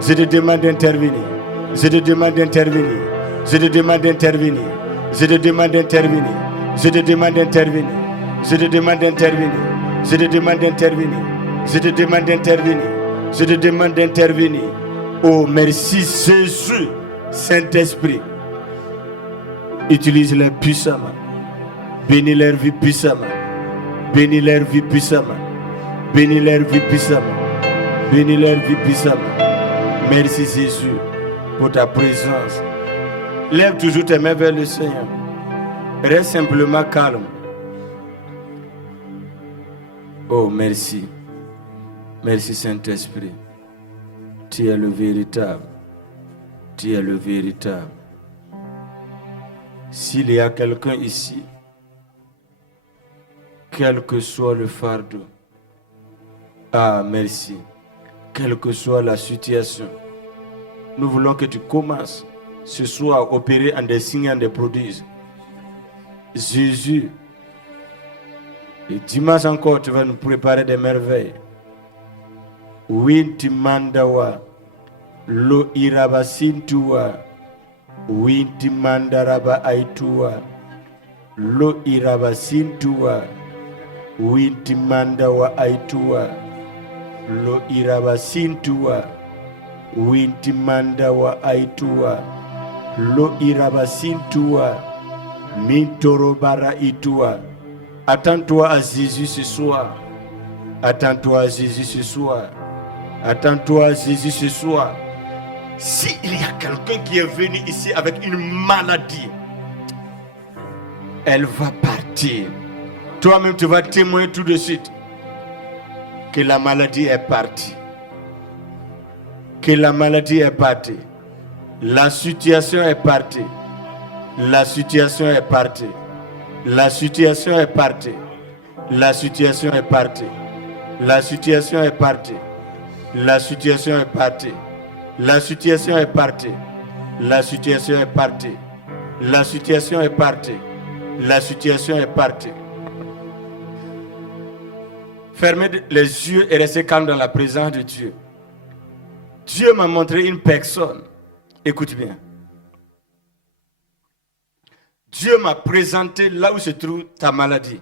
Je te demande d'intervenir. Je te demande d'intervenir. Je te demande d'intervenir. Je te demande d'intervenir. Je te demande d'intervenir. Je te demande d'intervenir. Je te demande d'intervenir. Je te demande d'intervenir. Je te demande d'intervenir. Oh, merci Jésus, Saint-Esprit. Utilise-les puissamment. Bénis leur vie puissamment. Bénis leur vie puissamment. Bénis leur vie puissamment. Bénis leur vie puissamment. Merci Jésus pour ta présence. Lève toujours tes mains vers le Seigneur. Reste simplement calme. Oh, merci. Merci Saint-Esprit. Tu es le véritable. Tu es le véritable. S'il y a quelqu'un ici, quel que soit le fardeau, ah, merci. Quelle que soit la situation, nous voulons que tu commences ce soir à opérer en des signes et en des prodiges. Jésus, et dimanche encore, tu vas nous préparer des merveilles. Winti mandawa, lo iraba sintua, winti mandaraba aitua, lo iraba sintua, winti mandawa aitua, lo iraba sintua, winti mandawa aitua, lo iraba sintua, mintorobara itua. Attends-toi à Jésus ce soir. Attends-toi à Jésus ce soir. Attends-toi à Jésus ce soir. S'il y a quelqu'un qui est venu ici avec une maladie, elle va partir. Toi-même, tu vas témoigner tout de suite que la maladie est partie. Que la maladie est partie. La situation est partie. La situation est partie. La situation est partie. La situation est partie. La situation est partie. La situation est partie. La situation est partie. La situation est partie. La situation est partie. La situation est partie. Fermez les yeux et restez calme dans la présence de Dieu. Dieu m'a montré une personne. Écoute bien. Dieu m'a présenté là où se trouve ta maladie.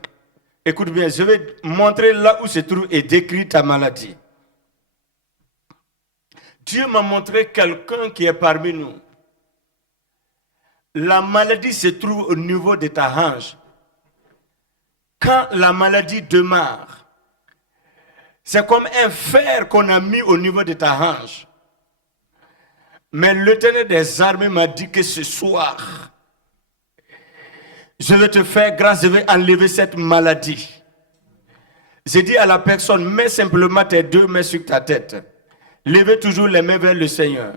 Écoute bien, je vais montrer là où se trouve et décrire ta maladie. Dieu m'a montré quelqu'un qui est parmi nous. La maladie se trouve au niveau de ta hanche. Quand la maladie demeure, c'est comme un fer qu'on a mis au niveau de ta hanche. Mais l'Éternel des armées m'a dit que ce soir, je vais te faire grâce, je vais enlever cette maladie. J'ai dit à la personne, mets simplement tes 2 mains sur ta tête. Levez toujours les mains vers le Seigneur.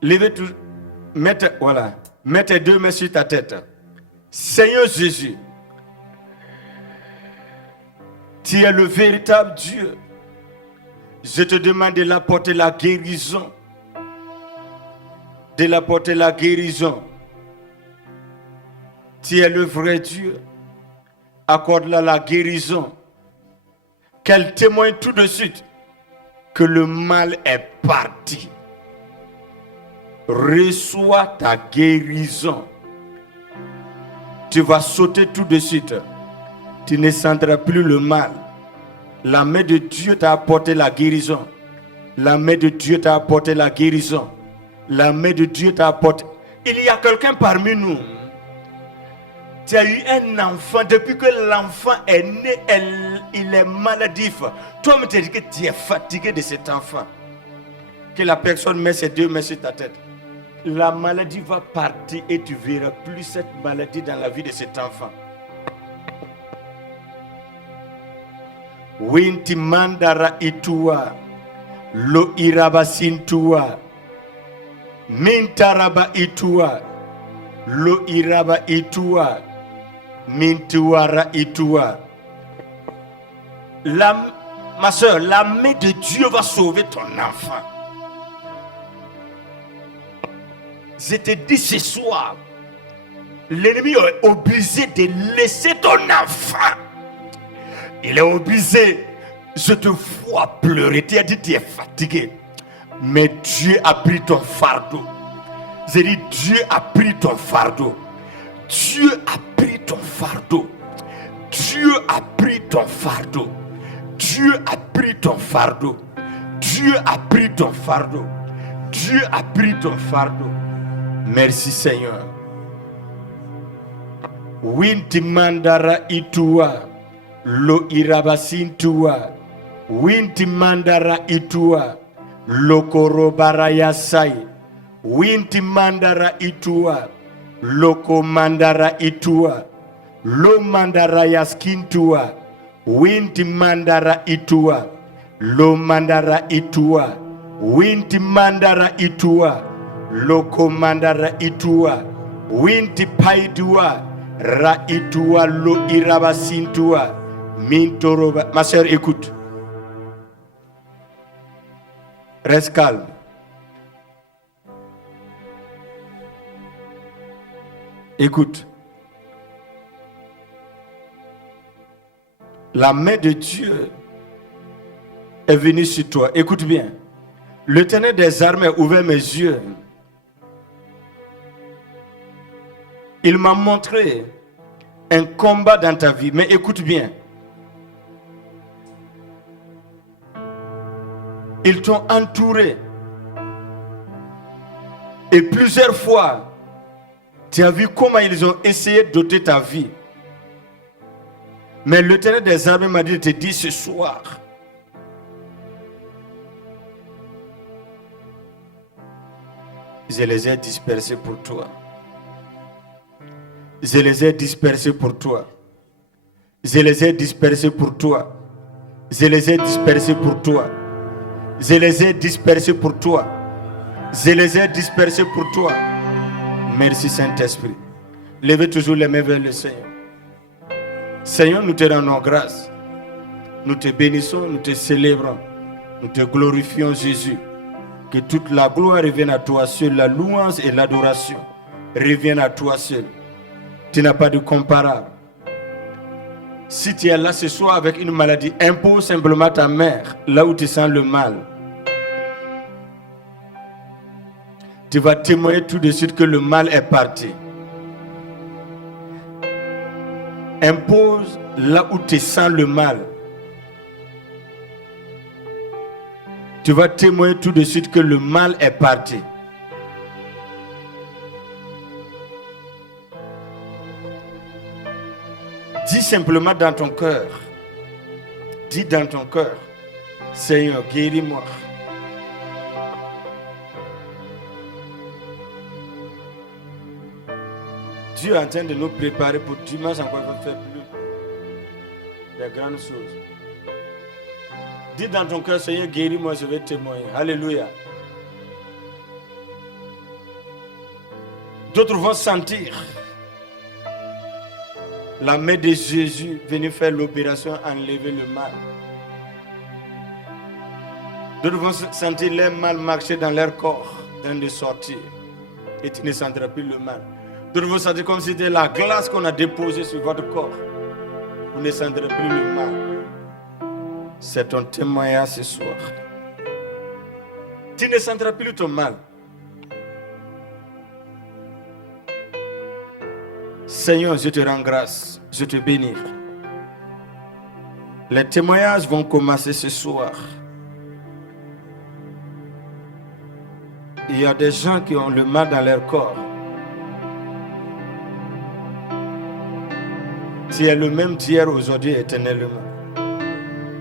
Levez tout, mets tes 2 mains sur ta tête. Seigneur Jésus, tu es le véritable Dieu. Je te demande de l'apporter la guérison. De l'apporter la guérison. Tu es le vrai Dieu. Accorde-la la guérison. Qu'elle témoigne tout de suite que le mal est parti. Reçois ta guérison. Tu vas sauter tout de suite. Tu ne sentiras plus le mal. La main de Dieu t'a apporté la guérison. La main de Dieu t'a apporté la guérison. La main de Dieu t'a apporté. Il y a quelqu'un parmi nous. Tu as eu un enfant. Depuis que l'enfant est né, il est maladif. Toi, tu dis que tu es fatigué de cet enfant. Que la personne met ses 2 mains sur ta tête. La maladie va partir et tu ne verras plus cette maladie dans la vie de cet enfant. Winti mandara itua, lo iraba sintua, mintaraba itua, lo iraba itua, mintuara itua. Ma soeur, la main de Dieu va sauver ton enfant. Je te dis ce soir, l'ennemi est obligé de laisser ton enfant. Il est obligé. Je te vois pleurer. Tu as dit que tu es fatigué. Mais Dieu a pris ton fardeau. J'ai dit Dieu a pris ton fardeau. Dieu a pris ton fardeau. Dieu a pris ton fardeau. Dieu a pris ton fardeau. Dieu a pris ton fardeau. Dieu a pris ton fardeau. Merci Seigneur. Winti mandara itua. Lo irabasintua, winti mandara itua, lo korobaraya sai, winti mandara itua, loko mandara itua, lo mandara yaskintua, winti mandara itua, lo mandara itua, winti mandara itua, loko mandara itua, winti paidua, ra itua lo irabasintua. Ma soeur, écoute. Reste calme. Écoute. La main de Dieu est venue sur toi. Écoute bien. L'Éternel des armées a ouvert mes yeux. Il m'a montré un combat dans ta vie. Mais écoute bien. Ils t'ont entouré. Et plusieurs fois, tu as vu comment ils ont essayé d'ôter ta vie. Mais l'Éternel des armées m'a dit de te dire ce soir, je les ai dispersés pour toi. Je les ai dispersés pour toi. Je les ai dispersés pour toi. Je les ai dispersés pour toi. Je les ai dispersés pour toi. Je les ai dispersés pour toi. Merci Saint-Esprit. Levez toujours les mains vers le Seigneur. Seigneur, nous te rendons grâce. Nous te bénissons, nous te célébrons. Nous te glorifions Jésus. Que toute la gloire revienne à toi seul. La louange et l'adoration reviennent à toi seul. Tu n'as pas de comparable. Si tu es là ce soir avec une maladie, impose simplement ta mère là où tu sens le mal. Tu vas témoigner tout de suite que le mal est parti. Impose là où tu sens le mal. Tu vas témoigner tout de suite que le mal est parti. Dis simplement dans ton cœur. Dis dans ton cœur. Seigneur, guéris-moi. Dieu est en train de nous préparer pour dimanche encore faire plus de grandes choses. Dis dans ton cœur, Seigneur, guéris-moi, je vais témoigner. Alléluia. D'autres vont sentir la main de Jésus venir faire l'opération, enlever le mal. D'autres vont sentir leur mal marcher dans leur corps, en train de sortir. Et tu ne sentiras plus le mal. D'autres vont sentir comme si c'était la glace qu'on a déposée sur votre corps. Vous ne sentirez plus le mal. C'est ton témoignage ce soir. Tu ne sentiras plus ton mal. Seigneur, je te rends grâce. Je te bénis. Les témoignages vont commencer ce soir. Il y a des gens qui ont le mal dans leur corps. Tu es le même d'hier, aujourd'hui, éternellement.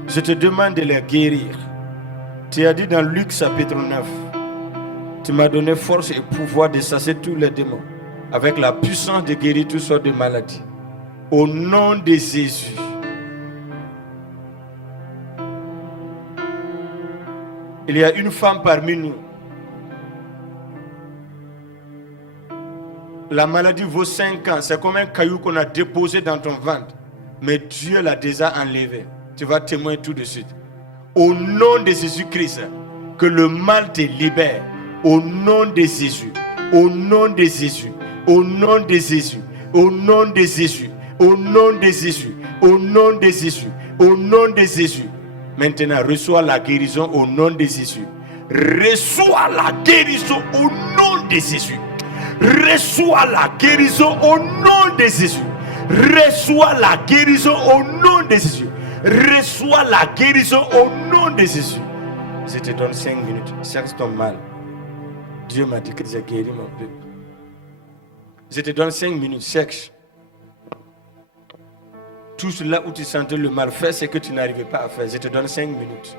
Je te demande de les guérir. Tu as dit dans Luc chapitre 9, tu m'as donné force et pouvoir de chasser tous les démons, avec la puissance de guérir toutes sortes de maladies. Au nom de Jésus. Il y a une femme parmi nous. La maladie vaut 5 ans. C'est comme un caillou qu'on a déposé dans ton ventre. Mais Dieu l'a déjà enlevé. Tu vas témoigner tout de suite. Au nom de Jésus-Christ, que le mal te libère. Au nom de Jésus. Au nom de Jésus. Au nom de Jésus. Au nom de Jésus. Au nom de Jésus. Au nom de Jésus. Au nom de Jésus. Maintenant, reçois la guérison au nom de Jésus. Reçois la guérison au nom de Jésus. Reçois la guérison au nom de Jésus. Reçois la guérison au nom de Jésus. Reçois la guérison au nom de Jésus. Je te donne 5 minutes. Cherche ton mal. Dieu m'a dit que j'ai guéri mon peuple. Je te donne 5 minutes. Cherche. Touche là où tu sentais le mal. Fais ce que tu n'arrivais pas à faire. Je te donne 5 minutes.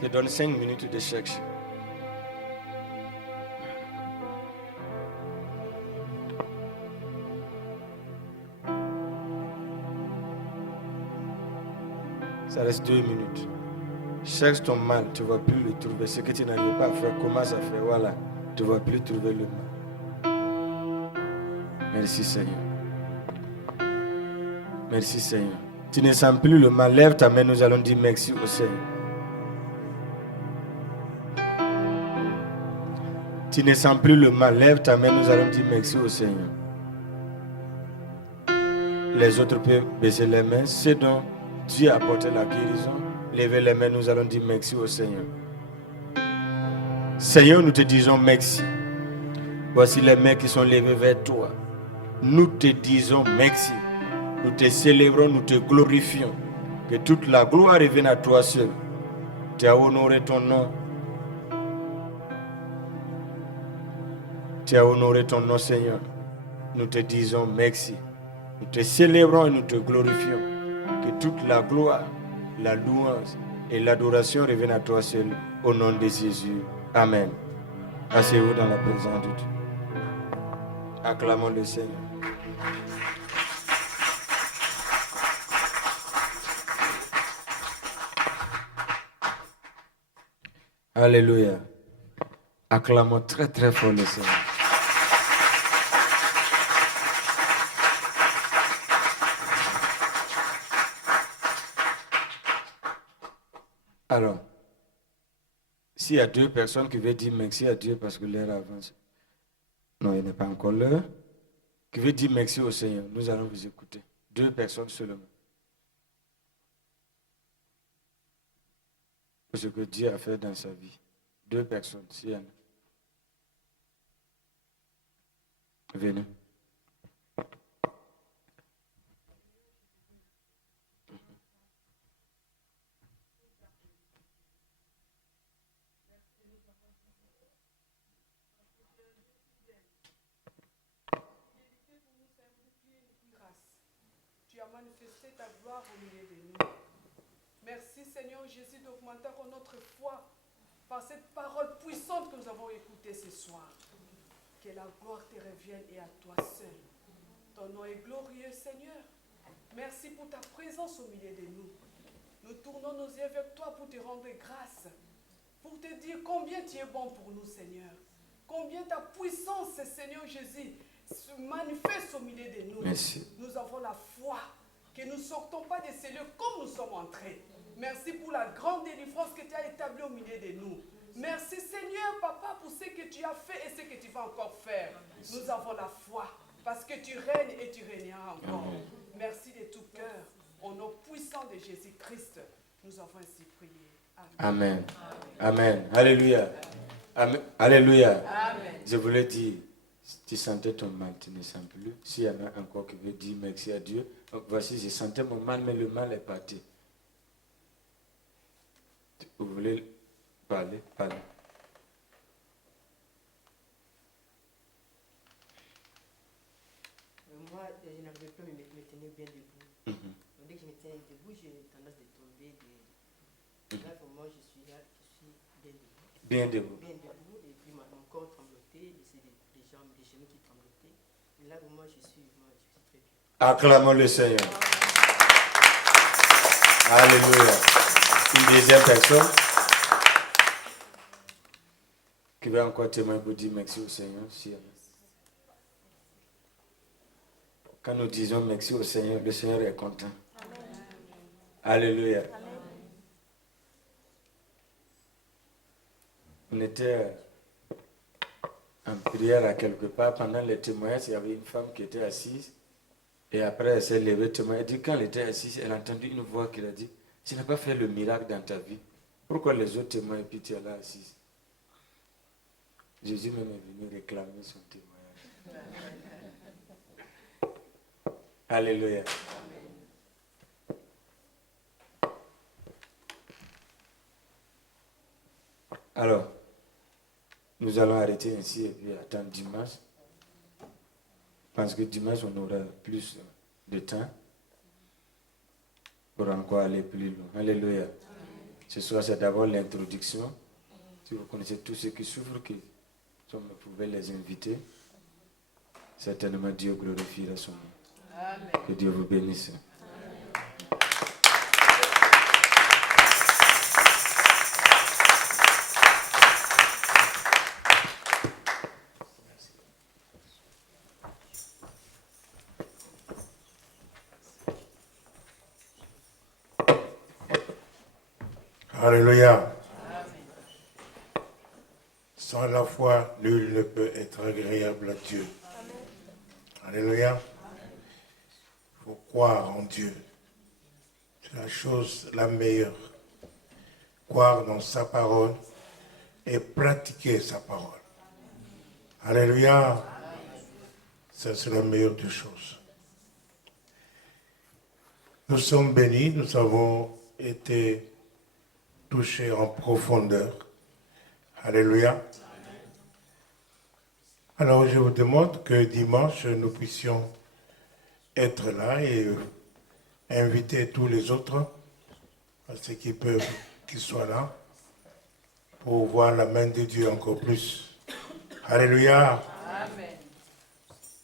Je te donne 5 minutes de cherche. Ça reste 2 minutes. Cherche ton mal, tu ne vas plus le trouver. Ce que tu n'arrives pas à faire, commence à faire. Voilà, tu ne vas plus trouver le mal. Merci Seigneur. Merci Seigneur. Tu ne sens plus le mal. Lève ta main, nous allons dire merci au Seigneur. Tu ne sens plus le mal. Lève ta main, nous allons dire merci au Seigneur. Les autres peuvent baisser les mains. C'est donc Dieu a apporté la guérison. Levez les mains, nous allons dire merci au Seigneur. Seigneur, nous te disons merci. Voici les mains qui sont levées vers toi. Nous te disons merci. Nous te célébrons, nous te glorifions. Que toute la gloire revienne à toi seul. Tu as honoré ton nom. Tu as honoré ton nom, Seigneur. Nous te disons merci. Nous te célébrons et nous te glorifions. Que toute la gloire, la louange et l'adoration reviennent à toi seul. Au nom de Jésus. Amen. Asseyez-vous dans la présence de Dieu. Acclamons le Seigneur. Alléluia. Acclamons très très fort le Seigneur. Alors, s'il y a 2 personnes qui veulent dire merci à Dieu parce que l'heure avance, Non, il n'est pas encore l'heure. Qui veut dire merci au Seigneur? Nous allons vous écouter. 2 personnes seulement. Pour ce que Dieu a fait dans sa vie. 2 personnes, s'il y en a. Venez. Tu as manifesté ta gloire au milieu de nous. Merci Seigneur Jésus d'augmenter encore notre foi par cette parole puissante que nous avons écoutée ce soir. Que la gloire te revienne et à toi seul. Ton nom est glorieux Seigneur. Merci pour ta présence au milieu de nous. Nous tournons nos yeux vers toi pour te rendre grâce. Pour te dire combien tu es bon pour nous Seigneur. Combien ta puissance Seigneur Jésus se manifeste au milieu de nous. Merci. Nous avons la foi que nous ne sortons pas des cellules comme nous sommes entrés. Merci pour la grande délivrance que tu as établie au milieu de nous. Merci Seigneur, Papa, pour ce que tu as fait et ce que tu vas encore faire. Nous avons la foi parce que tu règnes et tu régneras encore. Amen. Merci de tout cœur. Au nom puissant de Jésus-Christ, nous avons ainsi prié. Amen. Amen. Alléluia. Amen. Alléluia. Amen. Je voulais dire, si tu sentais ton mal, tu ne sens plus. S'il y en a encore qui veut dire merci à Dieu, donc voici, je sentais mon mal, mais le mal est parti. Vous voulez parler? Parlez. Moi, je n'arrivais pas à me tenir bien debout. Mhm. Dès que je me tiens debout, j'ai tendance de tomber. Là, pour moi, je suis bien debout. Bien debout. Bien debout, et puis mon corps tremblotait, c'est les jambes, les genoux qui tremblotaient. Et là, pour moi, je suis très bien. Acclamons le Seigneur. Alléluia. Une deuxième personne qui va encore témoigner pour dire merci au Seigneur. Si, quand nous disons merci au Seigneur, le Seigneur est content. Alléluia. On était en prière à quelque part. Pendant les témoignages, il y avait une femme qui était assise. Et après, elle s'est levée, témoignée. Elle dit, quand elle était assise, elle a entendu une voix qui lui a dit, tu n'as pas fait le miracle dans ta vie. Pourquoi les autres témoignent et puis tu es là assise? Jésus même est venu réclamer son témoignage. Alléluia. Alors, nous allons arrêter ainsi et puis attendre dimanche. Parce que dimanche, on aura plus de temps pour encore aller plus loin. Alléluia. Ce soir, c'est d'abord l'introduction. Si vous connaissez tous ceux qui souffrent, vous pouvez les inviter. Certainement, Dieu glorifiera son nom. Amen. Que Dieu vous bénisse. Alléluia. Sans la foi, nul ne peut être agréable à Dieu. Alléluia. Il faut croire en Dieu. C'est la chose la meilleure. Croire dans sa parole et pratiquer sa parole. Alléluia. Ça, c'est la meilleure des choses. Nous sommes bénis, nous avons été touchés en profondeur. Alléluia. Alors je vous demande que dimanche, nous puissions être là et inviter tous les autres, à ceux qui peuvent, qu'ils soient là, pour voir la main de Dieu encore plus. Alléluia. Amen.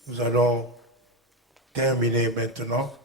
Nous allons terminer maintenant